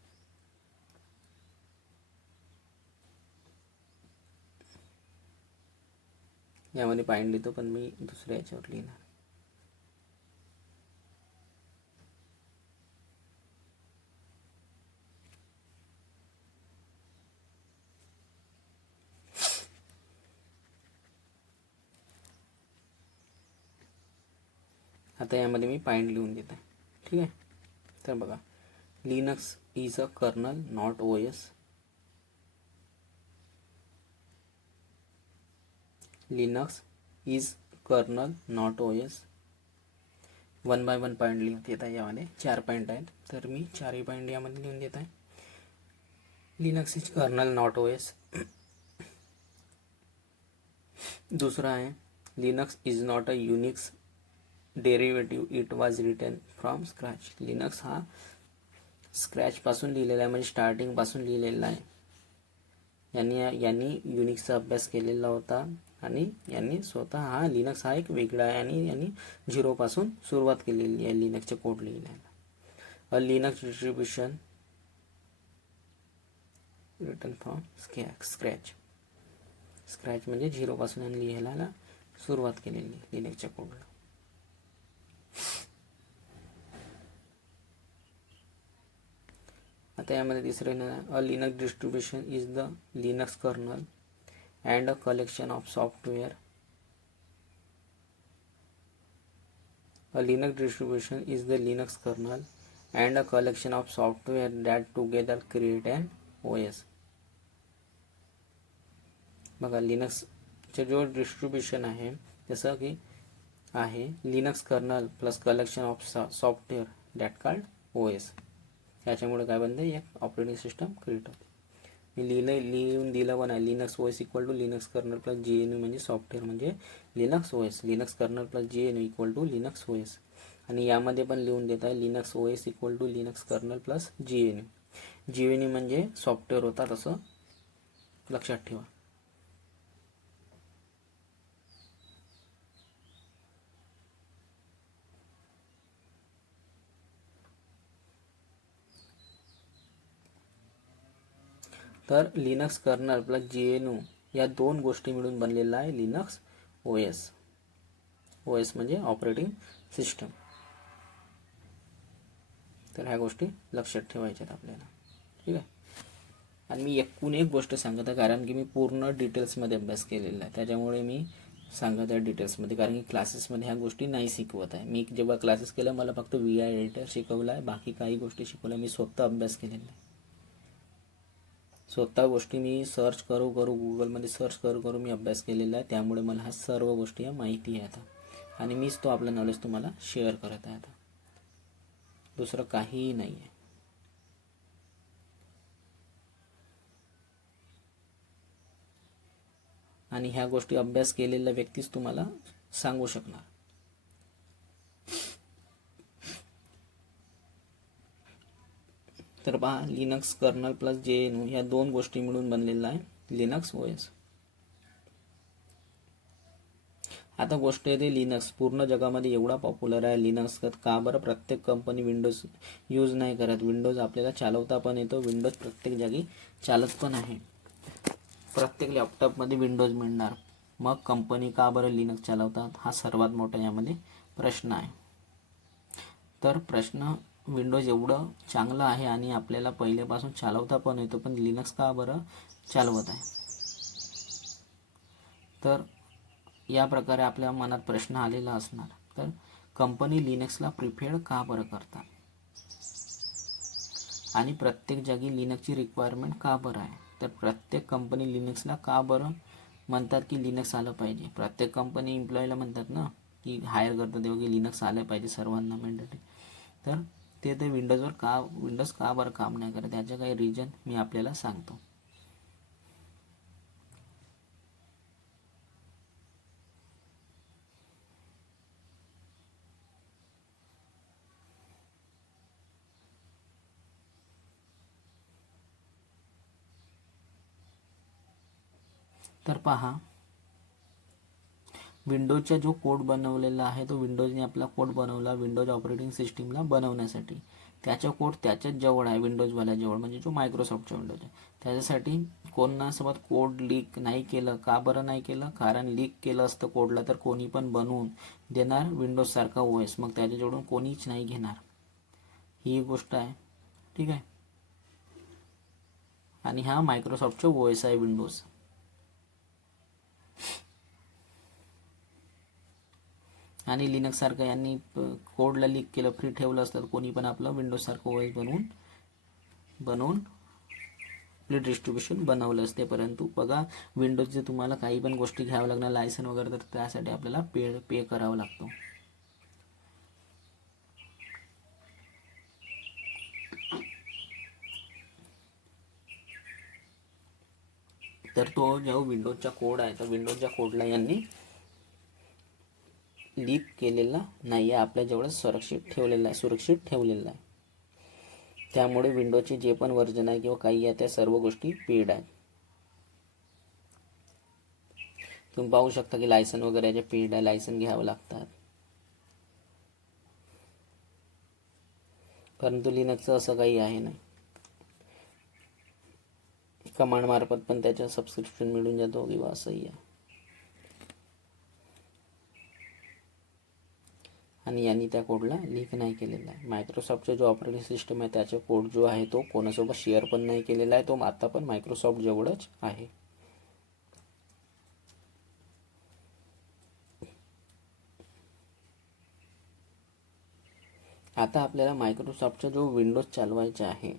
यामध्ये पॉइंट लिहितो, पण मी दुसऱ्या याच्यावर लिहिणार. आता यामध्ये मी पॉइंट लिहून देत आहे. ठीक आहे, तर बघा Linux is a kernel not OS. Linux is kernel not OS. 1 by 1 point लिहून देत आहे. यामध्ये 4 पॉइंट आहेत, तर मी 4ही पॉइंट यामध्ये लिहून देत आहे. Linux is kernel not OS. दुसरा आहे Linux is not a Unix derivative, it was written from scratch. Linux हा स्क्रॅच पासून लिहिलेला आहे, म्हणजे स्टार्टिंग पासून लिहिलेला आहे. यांनी युनिक्सचा अभ्यास केलेला होता आणि यांनी स्वतः हा लिनक्स हा एक वेगळा आहे आणि यांनी 0 पासून सुरुवात केलेली आहे लिनक्सचे कोड लिहिण्याला. A Linux distribution written from scratch. Scratch म्हणजे 0 पासून यांनी लिहायला सुरुवात केलेली लिनक्सच्या कोडला. आता आता यामध्ये तिसरं a Linux distribution is the Linux kernel and a collection of software. A Linux distribution is the Linux kernel and a collection of software that together create an OS. बघा लिनक्सचे जो डिस्ट्रीब्युशन आहे जसं की आहे Linux kernel plus collection of software that called OS. याच्यामुळे काय बनते, एक ऑपरेटिंग सिस्टम क्रिएट होते. मी लिहून दिलं पण आहे Linux OS equal to Linux kernel plus GNU म्हणजे सॉफ्टवेअर म्हणजे Linux OS. Linux kernel plus GNU equal to Linux OS. आणि यामध्ये पण लिहून देत आहे Linux OS equal to Linux kernel plus GNU. GNU म्हणजे सॉफ्टवेअर होता, तसं लक्षात ठेवा. तर लिनक्स कर्नल प्लस GNU या दोन गोष्टी मिळून बनलेला आहे लिनक्स OS. OS म्हणजे ऑपरेटिंग सिस्टम. तर ह्या गोष्टी लक्षात ठेवायच्यात आपल्याला, ठीक आहे. आणि मी एकूण एक गोष्ट सांगत आहे कारण की मी पूर्ण डिटेल्समध्ये अभ्यास केलेला आहे, त्याच्यामुळे मी सांगत आहे डिटेल्समध्ये. कारण की क्लासेसमध्ये ह्या गोष्टी नाही शिकवत आहे. मी जेव्हा क्लासेस केलं मला फक्त VI एडिटर शिकवला आहे, बाकी काही गोष्टी शिकवल्या. मी स्वतः अभ्यास केलेला आहे. स्वतः गोष्टी मी सर्च करू गुगलमध्ये सर्च करू मी अभ्यास केलेला आहे, त्यामुळे मला ह्या सर्व गोष्टी माहिती आहे आता. आणि मीच तो आपला नॉलेज तुम्हाला शेअर करत आहे आता, दुसरं काहीही नाही आहे. आणि ह्या गोष्टी अभ्यास केलेला व्यक्तीच तुम्हाला सांगू शकणार. तर पहा लिनक्स कर्नल प्लस GNU ह्या दोन गोष्टी मिळून बनलेला आहे लिनक्स OS. आता गोष्ट येते लिनक्स पूर्ण जगामध्ये एवढा पॉप्युलर आहे लिनक्स, का बरं प्रत्येक कंपनी विंडोज यूज नाही करत. विंडोज आपल्याला चालवता पण येतो, विंडोज प्रत्येक जागी चालत पण आहे. प्रत्येक लॅपटॉपमध्ये विंडोज मिळणार, मग कंपनी का बरं लिनक्स चालवतात, हा सर्वात मोठा यामध्ये प्रश्न आहे. तर प्रश्न विंडोज एवढं चांगलं आहे आणि आपल्याला पहिल्यापासून चालवता पण येतो, पण लिनक्स का बरं चालवत आहे. तर या प्रकारे आपल्या मनात प्रश्न आलेला असणार. तर कंपनी लिनक्सला प्रिफेअर का बरं करतात आणि प्रत्येक जागी लिनक्सची रिक्वायरमेंट का बरं आहे. तर प्रत्येक कंपनी लिनक्सला का बरं म्हणतात की लिनक्स आलं पाहिजे. प्रत्येक कंपनी एम्प्लॉईला म्हणतात ना की हायर करतात तेव्हा की लिनक्स आलं पाहिजे सर्वांना मॅन्डेटरी. तर ते विंडोज का बरं काम नाही करत, त्याचं काही रिजन मी आपल्याला सांगतो. तर पहा विंडोजचा जो कोड बनवलेला आहे तो विंडोजने आपला कोड बनवला विंडोज ऑपरेटिंग सिस्टीमला बनवण्यासाठी. त्याचा कोड त्याच्याच जवळ आहे विंडोजवाल्याजवळ, म्हणजे जो मायक्रोसॉफ्टचा विंडोज आहे. त्याच्यासाठी कोणासोबत कोड लीक नाही केलं. का बरं नाही केलं, कारण लीक केलं असतं कोडला तर कोणी पण बनवून देणार विंडोजसारखा OS, मग त्याच्याजवळून कोणीच नाही घेणार. ही गोष्ट आहे, ठीक आहे. आणि हा मायक्रोसॉफ्टचा OS आहे विंडोज. आणि लिनक्स सारखं यांनी कोडला लीक केलं, फ्री ठेवलं असतं कोणी पण आपलं विंडोज सारखं OS बनवून आपले डिस्ट्रीब्युशन बनवलं असते. परंतु बघा विंडोजचे तुम्हाला काही पण गोष्टी घ्यावं लागणार लायसन वगैरे, तर त्यासाठी आपल्याला पे करावं लागतो. तर तो जो विंडोजचा कोड आहे तर विंडोजच्या कोडला यांनी लीक केलेला नाही आहे, आपल्याजवळ सुरक्षित ठेवलेला आहे. त्यामुळे विंडोजचे जे पण व्हर्जन आहे किंवा काही आहे त्या सर्व गोष्टी पेड आहेत. तुम्ही पाहू शकता की लायसन वगैरे याचे पेड आहे, लायसन घ्यावं लागतात. परंतु लिनक्सचं असं काही आहे नाही, कमांड मार्फत पण त्याचं सबस्क्रिप्शन मिळून जातो किंवा असंही आहे. आणि यांनी त्या कोडला लीक नाही केलेला आहे. मायक्रोसॉफ्टचा जो ऑपरेटिंग सिस्टम आहे त्याचा कोड जो आहे तो कोणासोबत शेअर पण नाही केलेला आहे. तो आता पण मायक्रोसॉफ्ट जवळच आहे. आता आपल्याला मायक्रोसॉफ्टचा जो विंडोज चालवायचा आहे,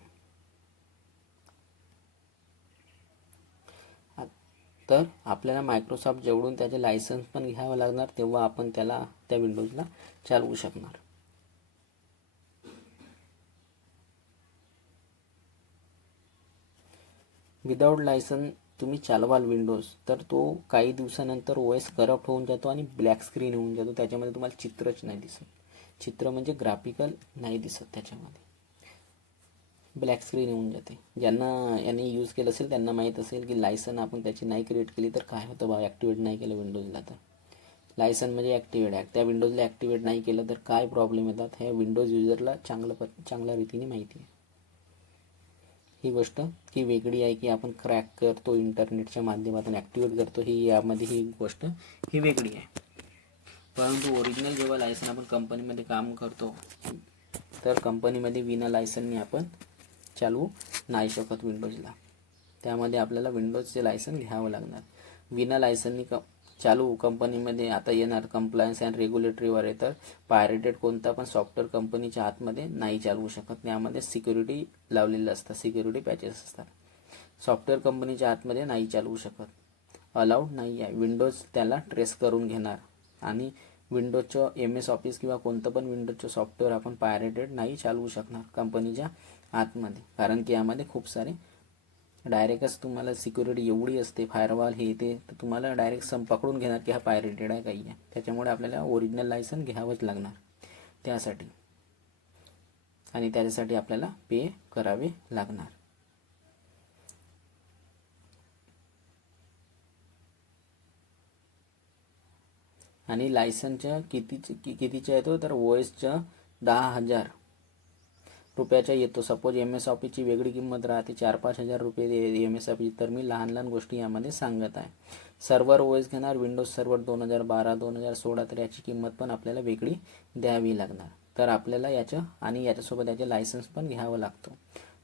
तर आपल्याला मायक्रोसॉफ्ट जवळून त्याचे लायसन्स पण घ्यावं लागणार, तेव्हा आपण त्या विंडोजला चालवू शकणार. विदाऊट लायसन तुम्ही चालवाल विंडोज, तर तो काही दिवसानंतर OS करप्ट होऊन जातो आणि ब्लॅक स्क्रीन होऊन जातो. त्याच्यामध्ये तुम्हाला चित्रच नाही दिसत. चित्र म्हणजे ग्राफिकल नाही दिसत, त्याच्यामध्ये ब्लॅक स्क्रीन होऊन जाते. ज्यांना यांनी यूज केलं असेल त्यांना माहीत असेल की लायसन आपण त्याची नाही क्रिएट केली तर काय होतं बा, ॲक्टिवेट नाही केलं विंडोजला तर. लायसन म्हणजे ॲक्टिवेट आहे, त्या विंडोजला ॲक्टिवेट नाही केलं तर काय प्रॉब्लेम येतात हे विंडोज युजरला चांगल्या रीतीने माहिती आहे. ही गोष्ट ही वेगळी आहे की आपण क्रॅक करतो इंटरनेटच्या माध्यमातून ॲक्टिवेट करतो, ही यामध्ये ही गोष्ट ही वेगळी आहे. परंतु ओरिजिनल जेव्हा लायसन आपण कंपनीमध्ये काम करतो तर कंपनीमध्ये विना लायसनने आपण चालवू नाही शकत विंडोजला. त्यामध्ये आपल्याला विंडोजचे लायसन घ्यावं लागणार. विना लायसननी चालू कंपनीमध्ये आता येणार कंप्लायन्स अँड रेग्युलेटरीवर आहे, तर पायरेटेड कोणता पण सॉफ्टवेअर कंपनीच्या आतमध्ये नाही चालवू शकत. त्यामध्ये सिक्युरिटी लावलेलं असतात, सिक्युरिटी पॅचेस असतात. सॉफ्टवेअर कंपनीच्या आतमध्ये नाही चालवू शकत, अलाउड नाही आहे. विंडोज त्याला ट्रेस करून घेणार आणि विंडोजचं MS ऑफिस किंवा कोणतं पण विंडोजचं सॉफ्टवेअर आपण पायरेटेड नाही चालवू शकणार कंपनीच्या आतमध्ये, कारण की यामध्ये खूप सारे डायरेक्टच तुम्हाला सिक्युरिटी एवढी असते, फायरवॉल हे ते, तर तुम्हाला डायरेक्ट पकडून घेणार की हा पायरेटेड आहे काही आहे. त्याच्यामुळे आपल्याला ओरिजिनल लायसन घ्यावंच लागणार त्यासाठी, आणि त्याच्यासाठी आपल्याला पे करावे लागणार. आणि लायसनच्या कितीचा येतो तर OSच्या 10,000 रुपयाचा येतो. सपोज MS ऑफिसची वेगळी किंमत राहते 4-5 हजार रुपये MS ऑफिस, तर मी लहान गोष्टी यामध्ये सांगत आहे. सर्व्हर OS घेणार विंडोज सर्व्हर 2012 2016, तर याची किंमत पण आपल्याला वेगळी द्यावी लागणार. तर आपल्याला याचं आणि याच्यासोबत याचे लायसन्स पण घ्यावं लागतो.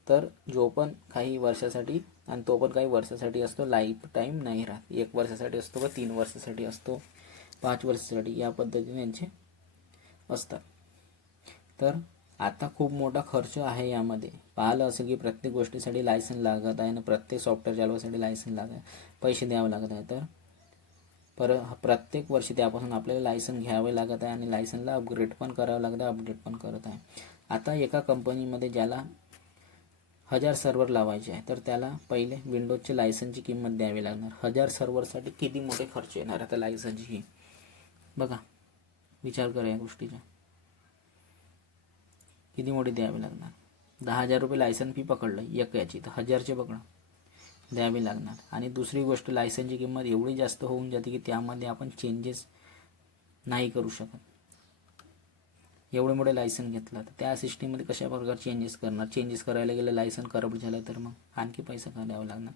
तर जो पण काही वर्षासाठी, आणि तो पण काही वर्षासाठी असतो, लाईफ टाईम नाही राहत. 1 वर्षासाठी असतो, 3 वर्षासाठी असतो, 5 वर्षासाठी, या पद्धतीने यांचे असतात. तर आता खूप मोठा खर्च आहे यामध्ये. पाहिलं असेल की प्रत्येक गोष्टीसाठी लायसन लागत आहे आणि प्रत्येक सॉफ्टवेअर चालवायसाठी लायसन लागत आहे, पैसे द्यावे लागत आहे. तर प्रत्येक वर्षी त्यापासून आपल्याला लायसन घ्यावे लागत आहे आणि लायसनला अपग्रेड पण करावं लागतं, अपडेट पण करत आहे. आता एका कंपनीमध्ये ज्याला 1000 सर्व्हर लावायचे आहे, तर त्याला पहिले विंडोजचे लायसनची किंमत द्यावी लागणार. 1000 सर्व्हरसाठी किती मोठे खर्च येणार आता लायसनची ही बघा, विचार करा या गोष्टीचा, किती मोठी द्यावी लागणार. 10,000 रुपये लायसन फी पकडलं एक याची, तर 1000चे पकडा द्यावी लागणार. आणि दुसरी गोष्ट, लायसनची किंमत एवढी जास्त होऊन जाते की त्यामध्ये आपण चेंजेस नाही करू शकत. एवढे मोठे लायसन घेतलं तर त्या सिस्टीममध्ये कशा प्रकारे चेंजेस करणार. चेंजेस करायला गेलं, लायसन करप्ट झालं तर मग आणखी पैसा का द्यावा लागणार.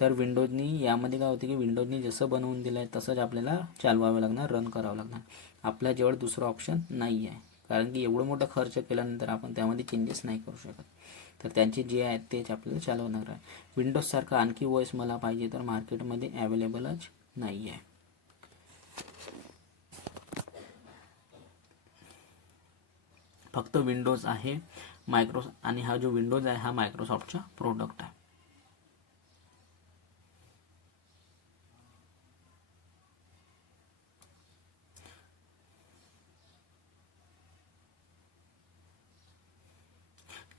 तर विंडोजनी यामध्ये काय होते की विंडोजनी जसं बनवून दिलं आहे तसंच आपल्याला चालवावं लागणार, रन करावं लागणार. आपल्याजवळ दुसरं ऑप्शन नाही आहे, कारण की एवढं मोठं खर्च केल्यानंतर आपण त्यामध्ये चेंजेस नाही करू शकत. तर त्यांचे जे आहेत तेच आपल्याला चालवणार आहे. विंडोजसारखा आणखी OS मला पाहिजे तर मार्केटमध्ये अवेलेबलच नाही आहे. फक्त विंडोज आहे आणि हा जो विंडोज आहे हा मायक्रोसॉफ्टचा प्रोडक्ट आहे.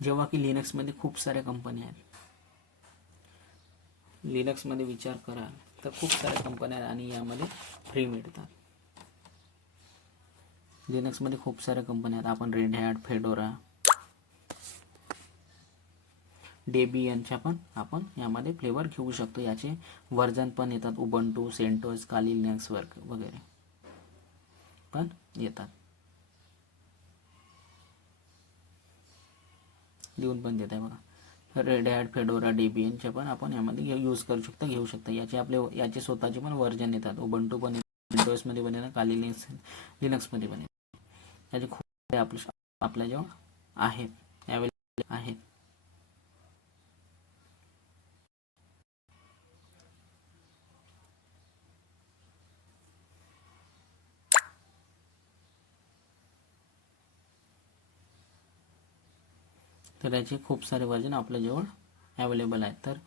जेव्हा की लिनक्समध्ये खूप साऱ्या कंपन्या आहेत. लिनक्समध्ये विचार कराल तर खूप साऱ्या कंपन्या आहेत आणि यामध्ये फ्री मिळतात. लिनक्समध्ये खूप साऱ्या कंपन्या आहेत. आपण रेड हॅट, फेडोरा, डेबियनच्या पण आपण यामध्ये फ्लेवर घेऊ शकतो. याचे व्हर्जन पण येतात, उबंटू, सेंटोस, काली लिनक्स वर्क वगैरे पण येतात, लिहून पण देत आहे बघा. रेड हॅट, फेडोरा, डेबियनच्या पण आपण यामध्ये यूज करू शकता, घेऊ शकता. याचे स्वतःचे पण व्हर्जन येतात. उबंटू पण विंडोजमध्ये पण येतात, काली लिनक्समध्ये पण येतात. याचे खूप आपल्याजवळ आहेत, अवेलेबल आहेत. तर याचे खूप सारे वर्जन आपल्याजवळ अवेलेबल आहेत. तर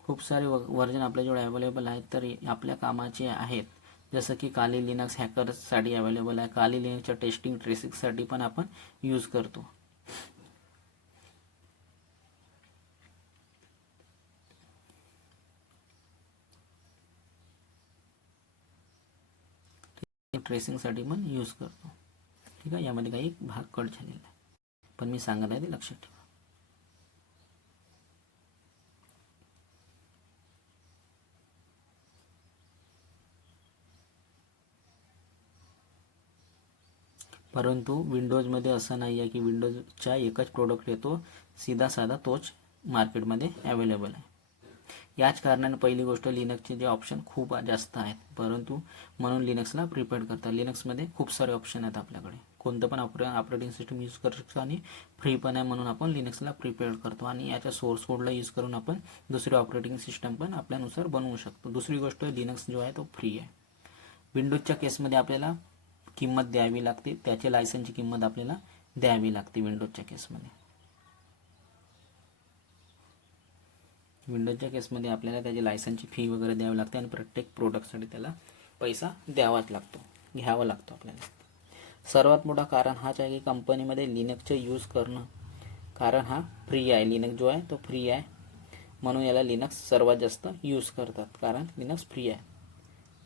खूप सारे वर्जन आपल्याजवळ अवेलेबल आहेत. तर आपल्या कामाचे आहेत. जसं की काली लिनक्स हॅकर्ससाठी अवेलेबल आहे. काली लिनक्सच्या टेस्टिंग ट्रेसिंगसाठी पण आपण यूज करतो. ट्रेसिंगसाठी पण यूज करतो. ठीक आहे, यामध्ये काही भाग कट झालेला आहे, पण मी सांगत आहे ते लक्षात ठेवा. परंतु विंडोजमध्ये असं नाही आहे की विंडोजच्या एकच प्रोडक्ट येतो, सीधा साधा तोच मार्केटमध्ये अवेलेबल आहे. याच कारणाने पहिली गोष्ट लिनक्सचे जे ऑप्शन खूप जास्त आहेत, परंतु म्हणून लिनक्सला प्रिपेअर करतात. लिनक्समध्ये खूप सारे ऑप्शन आहेत आपल्याकडे, कोणतं पण ऑपरेटिंग सिस्टम यूज करू शकतो आणि फ्री पण आहे, म्हणून आपण लिनक्सला प्रिपेअर करतो. आणि याच्या सोर्स कोडला यूज करून आपण दुसरी ऑपरेटिंग सिस्टम पण आपल्यानुसार बनवू शकतो. दुसरी गोष्ट लिनक्स जो आहे तो फ्री आहे. विंडोजच्या केसमध्ये आपल्याला किंमत द्यावी लागते, त्याचे लायसन्सची किंमत आपल्याला द्यावी लागते. विंडोजच्या केसमध्ये आपल्याला त्याची लायसन्सची फी वगैरे द्यावी लागते आणि प्रत्येक प्रोडक्टसाठी त्याला पैसा द्यावाच लागतो, घ्यावा लागतो आपल्याला. सर्वात मोठा कारण हाच आहे की कंपनीमध्ये लिनक्सचे यूज करणं, कारण हा फ्री आहे. लिनक्स जो आहे तो फ्री आहे, म्हणून याला लिनक्स सर्वात जास्त यूज करतात, कारण लिनक्स फ्री आहे.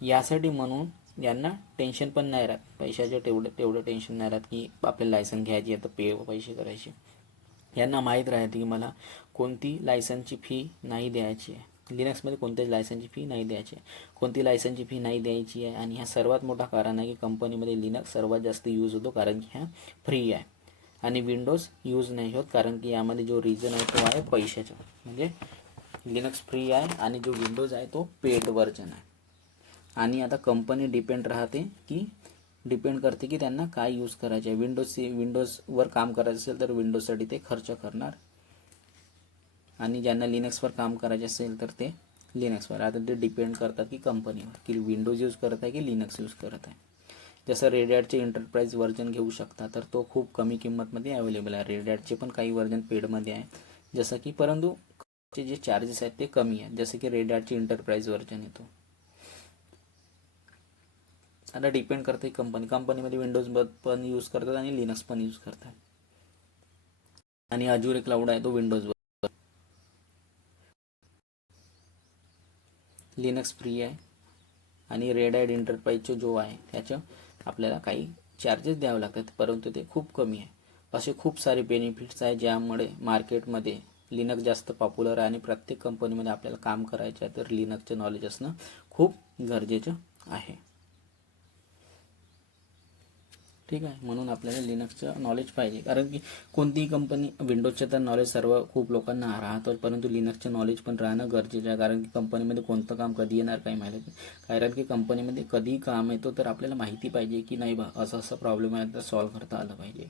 यासाठी म्हणून यांना टेन्शन पण नाही राहत, पैशाचे तेवढं टेन्शन नाही राहत की आपल्याला लायसन्स घ्यायची आहे तर पैसे करायचे. यांना माहीत राहते की मला कोणती लायसन्सची फी नाही द्यायची आहे. लिनक्समध्ये कोणत्याच लायसन्सची फी नाही द्यायची आहे, कोणती लायसन्सची फी नाही द्यायची आहे. आणि ह्या सर्वात मोठा कारण आहे की कंपनीमध्ये लिनक्स सर्वात जास्त यूज होतो, कारण की ह्या फ्री आहे. आणि विंडोज यूज नाही होत, कारण की यामध्ये जो रिझन आहे तो आहे पैशाचा. म्हणजे लिनक्स फ्री आहे आणि जो विंडोज आहे तो पेड व्हर्जन आहे. आणि आता कंपनी डिपेंड करते की त्यांना काय यूज करायचे आहे. विंडोजवर काम करायचं असेल तर विंडोजसाठी ते खर्च करणार, आणि ज्यांना लिनक्सवर काम करायचे असेल तर ते लिनक्सवर. आता ते डिपेंड करतात की कंपनीवर, की विंडोज यूज करत आहे की लिनक्स यूज करत आहे. जसं रेड हॅटचे एंटरप्राइज व्हर्जन घेऊ शकता, तर तो खूप कमी किंमतमध्ये अवेलेबल आहे. रेड हॅटचे पण काही व्हर्जन पेडमध्ये आहे, जसं की, परंतु जे चार्जेस आहेत ते कमी आहेत, जसं की रेड हॅटचे एंटरप्राइज व्हर्जन येतो. आता डिपेंड करते कंपनीमध्ये विंडोज पण यूज करतात आणि लिनक्स पण यूज करतात. आणि अजूर क्लाउड आहे तो विंडोजवर. लिनक्स फ्री आहे आणि रेड हॅट एंटरप्राइजचे जो आहे त्याचं आपल्याला काही चार्जेस द्यावे लागतात, परंतु ते खूप कमी आहे. असे खूप सारे बेनिफिट्स आहे ज्यामुळे मार्केटमध्ये लिनक्स जास्त पॉप्युलर आहे. आणि प्रत्येक कंपनीमध्ये आपल्याला काम करायचे आहे तर लिनक्सचं नॉलेज असणं खूप गरजेचं आहे. ठीक आहे, म्हणून आपल्याला लिनक्सचं नॉलेज पाहिजे, कारण की कोणतीही कंपनी, विंडोजचं तर नॉलेज खूप लोकांना राहतं, परंतु लिनक्सचं नॉलेज पण राहणं गरजेचं आहे. कारण की कंपनीमध्ये कोणतं काम कधी येणार काही माहिती नाही, कारण की कंपनीमध्ये कधी काम येतो तर आपल्याला माहिती पाहिजे की नाही बा असं प्रॉब्लेम आहे तर सॉल्व्ह करता आलं पाहिजे.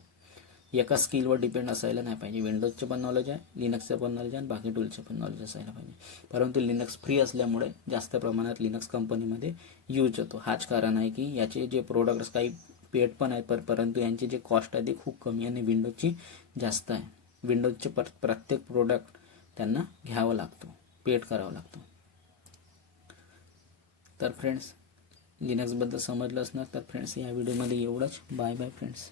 एका स्किलवर डिपेंड असायला नाही पाहिजे. विंडोजचं पण नॉलेज आहे, लिनक्सचं पण नॉलेज आहे आणि बाकी टूलचं पण नॉलेज असायला पाहिजे. परंतु लिनक्स फ्री असल्यामुळे जास्त प्रमाणात लिनक्स कंपनीमध्ये यूज होतो. हाच कारण आहे की याचे जे प्रोडक्ट्स काही पेड पण आहेत, परंतु यांची जे कॉस्ट आहे ती खूप कमी आणि विंडोजची जास्त आहे. विंडोजचे प्रत्येक प्रोडक्ट त्यांना घ्यावं लागतो, पेड करावं लागतो. तर फ्रेंड्स, लिनक्सबद्दल समजलं असणार तर फ्रेंड्स या व्हिडिओमध्ये एवढंच. Bye bye friends.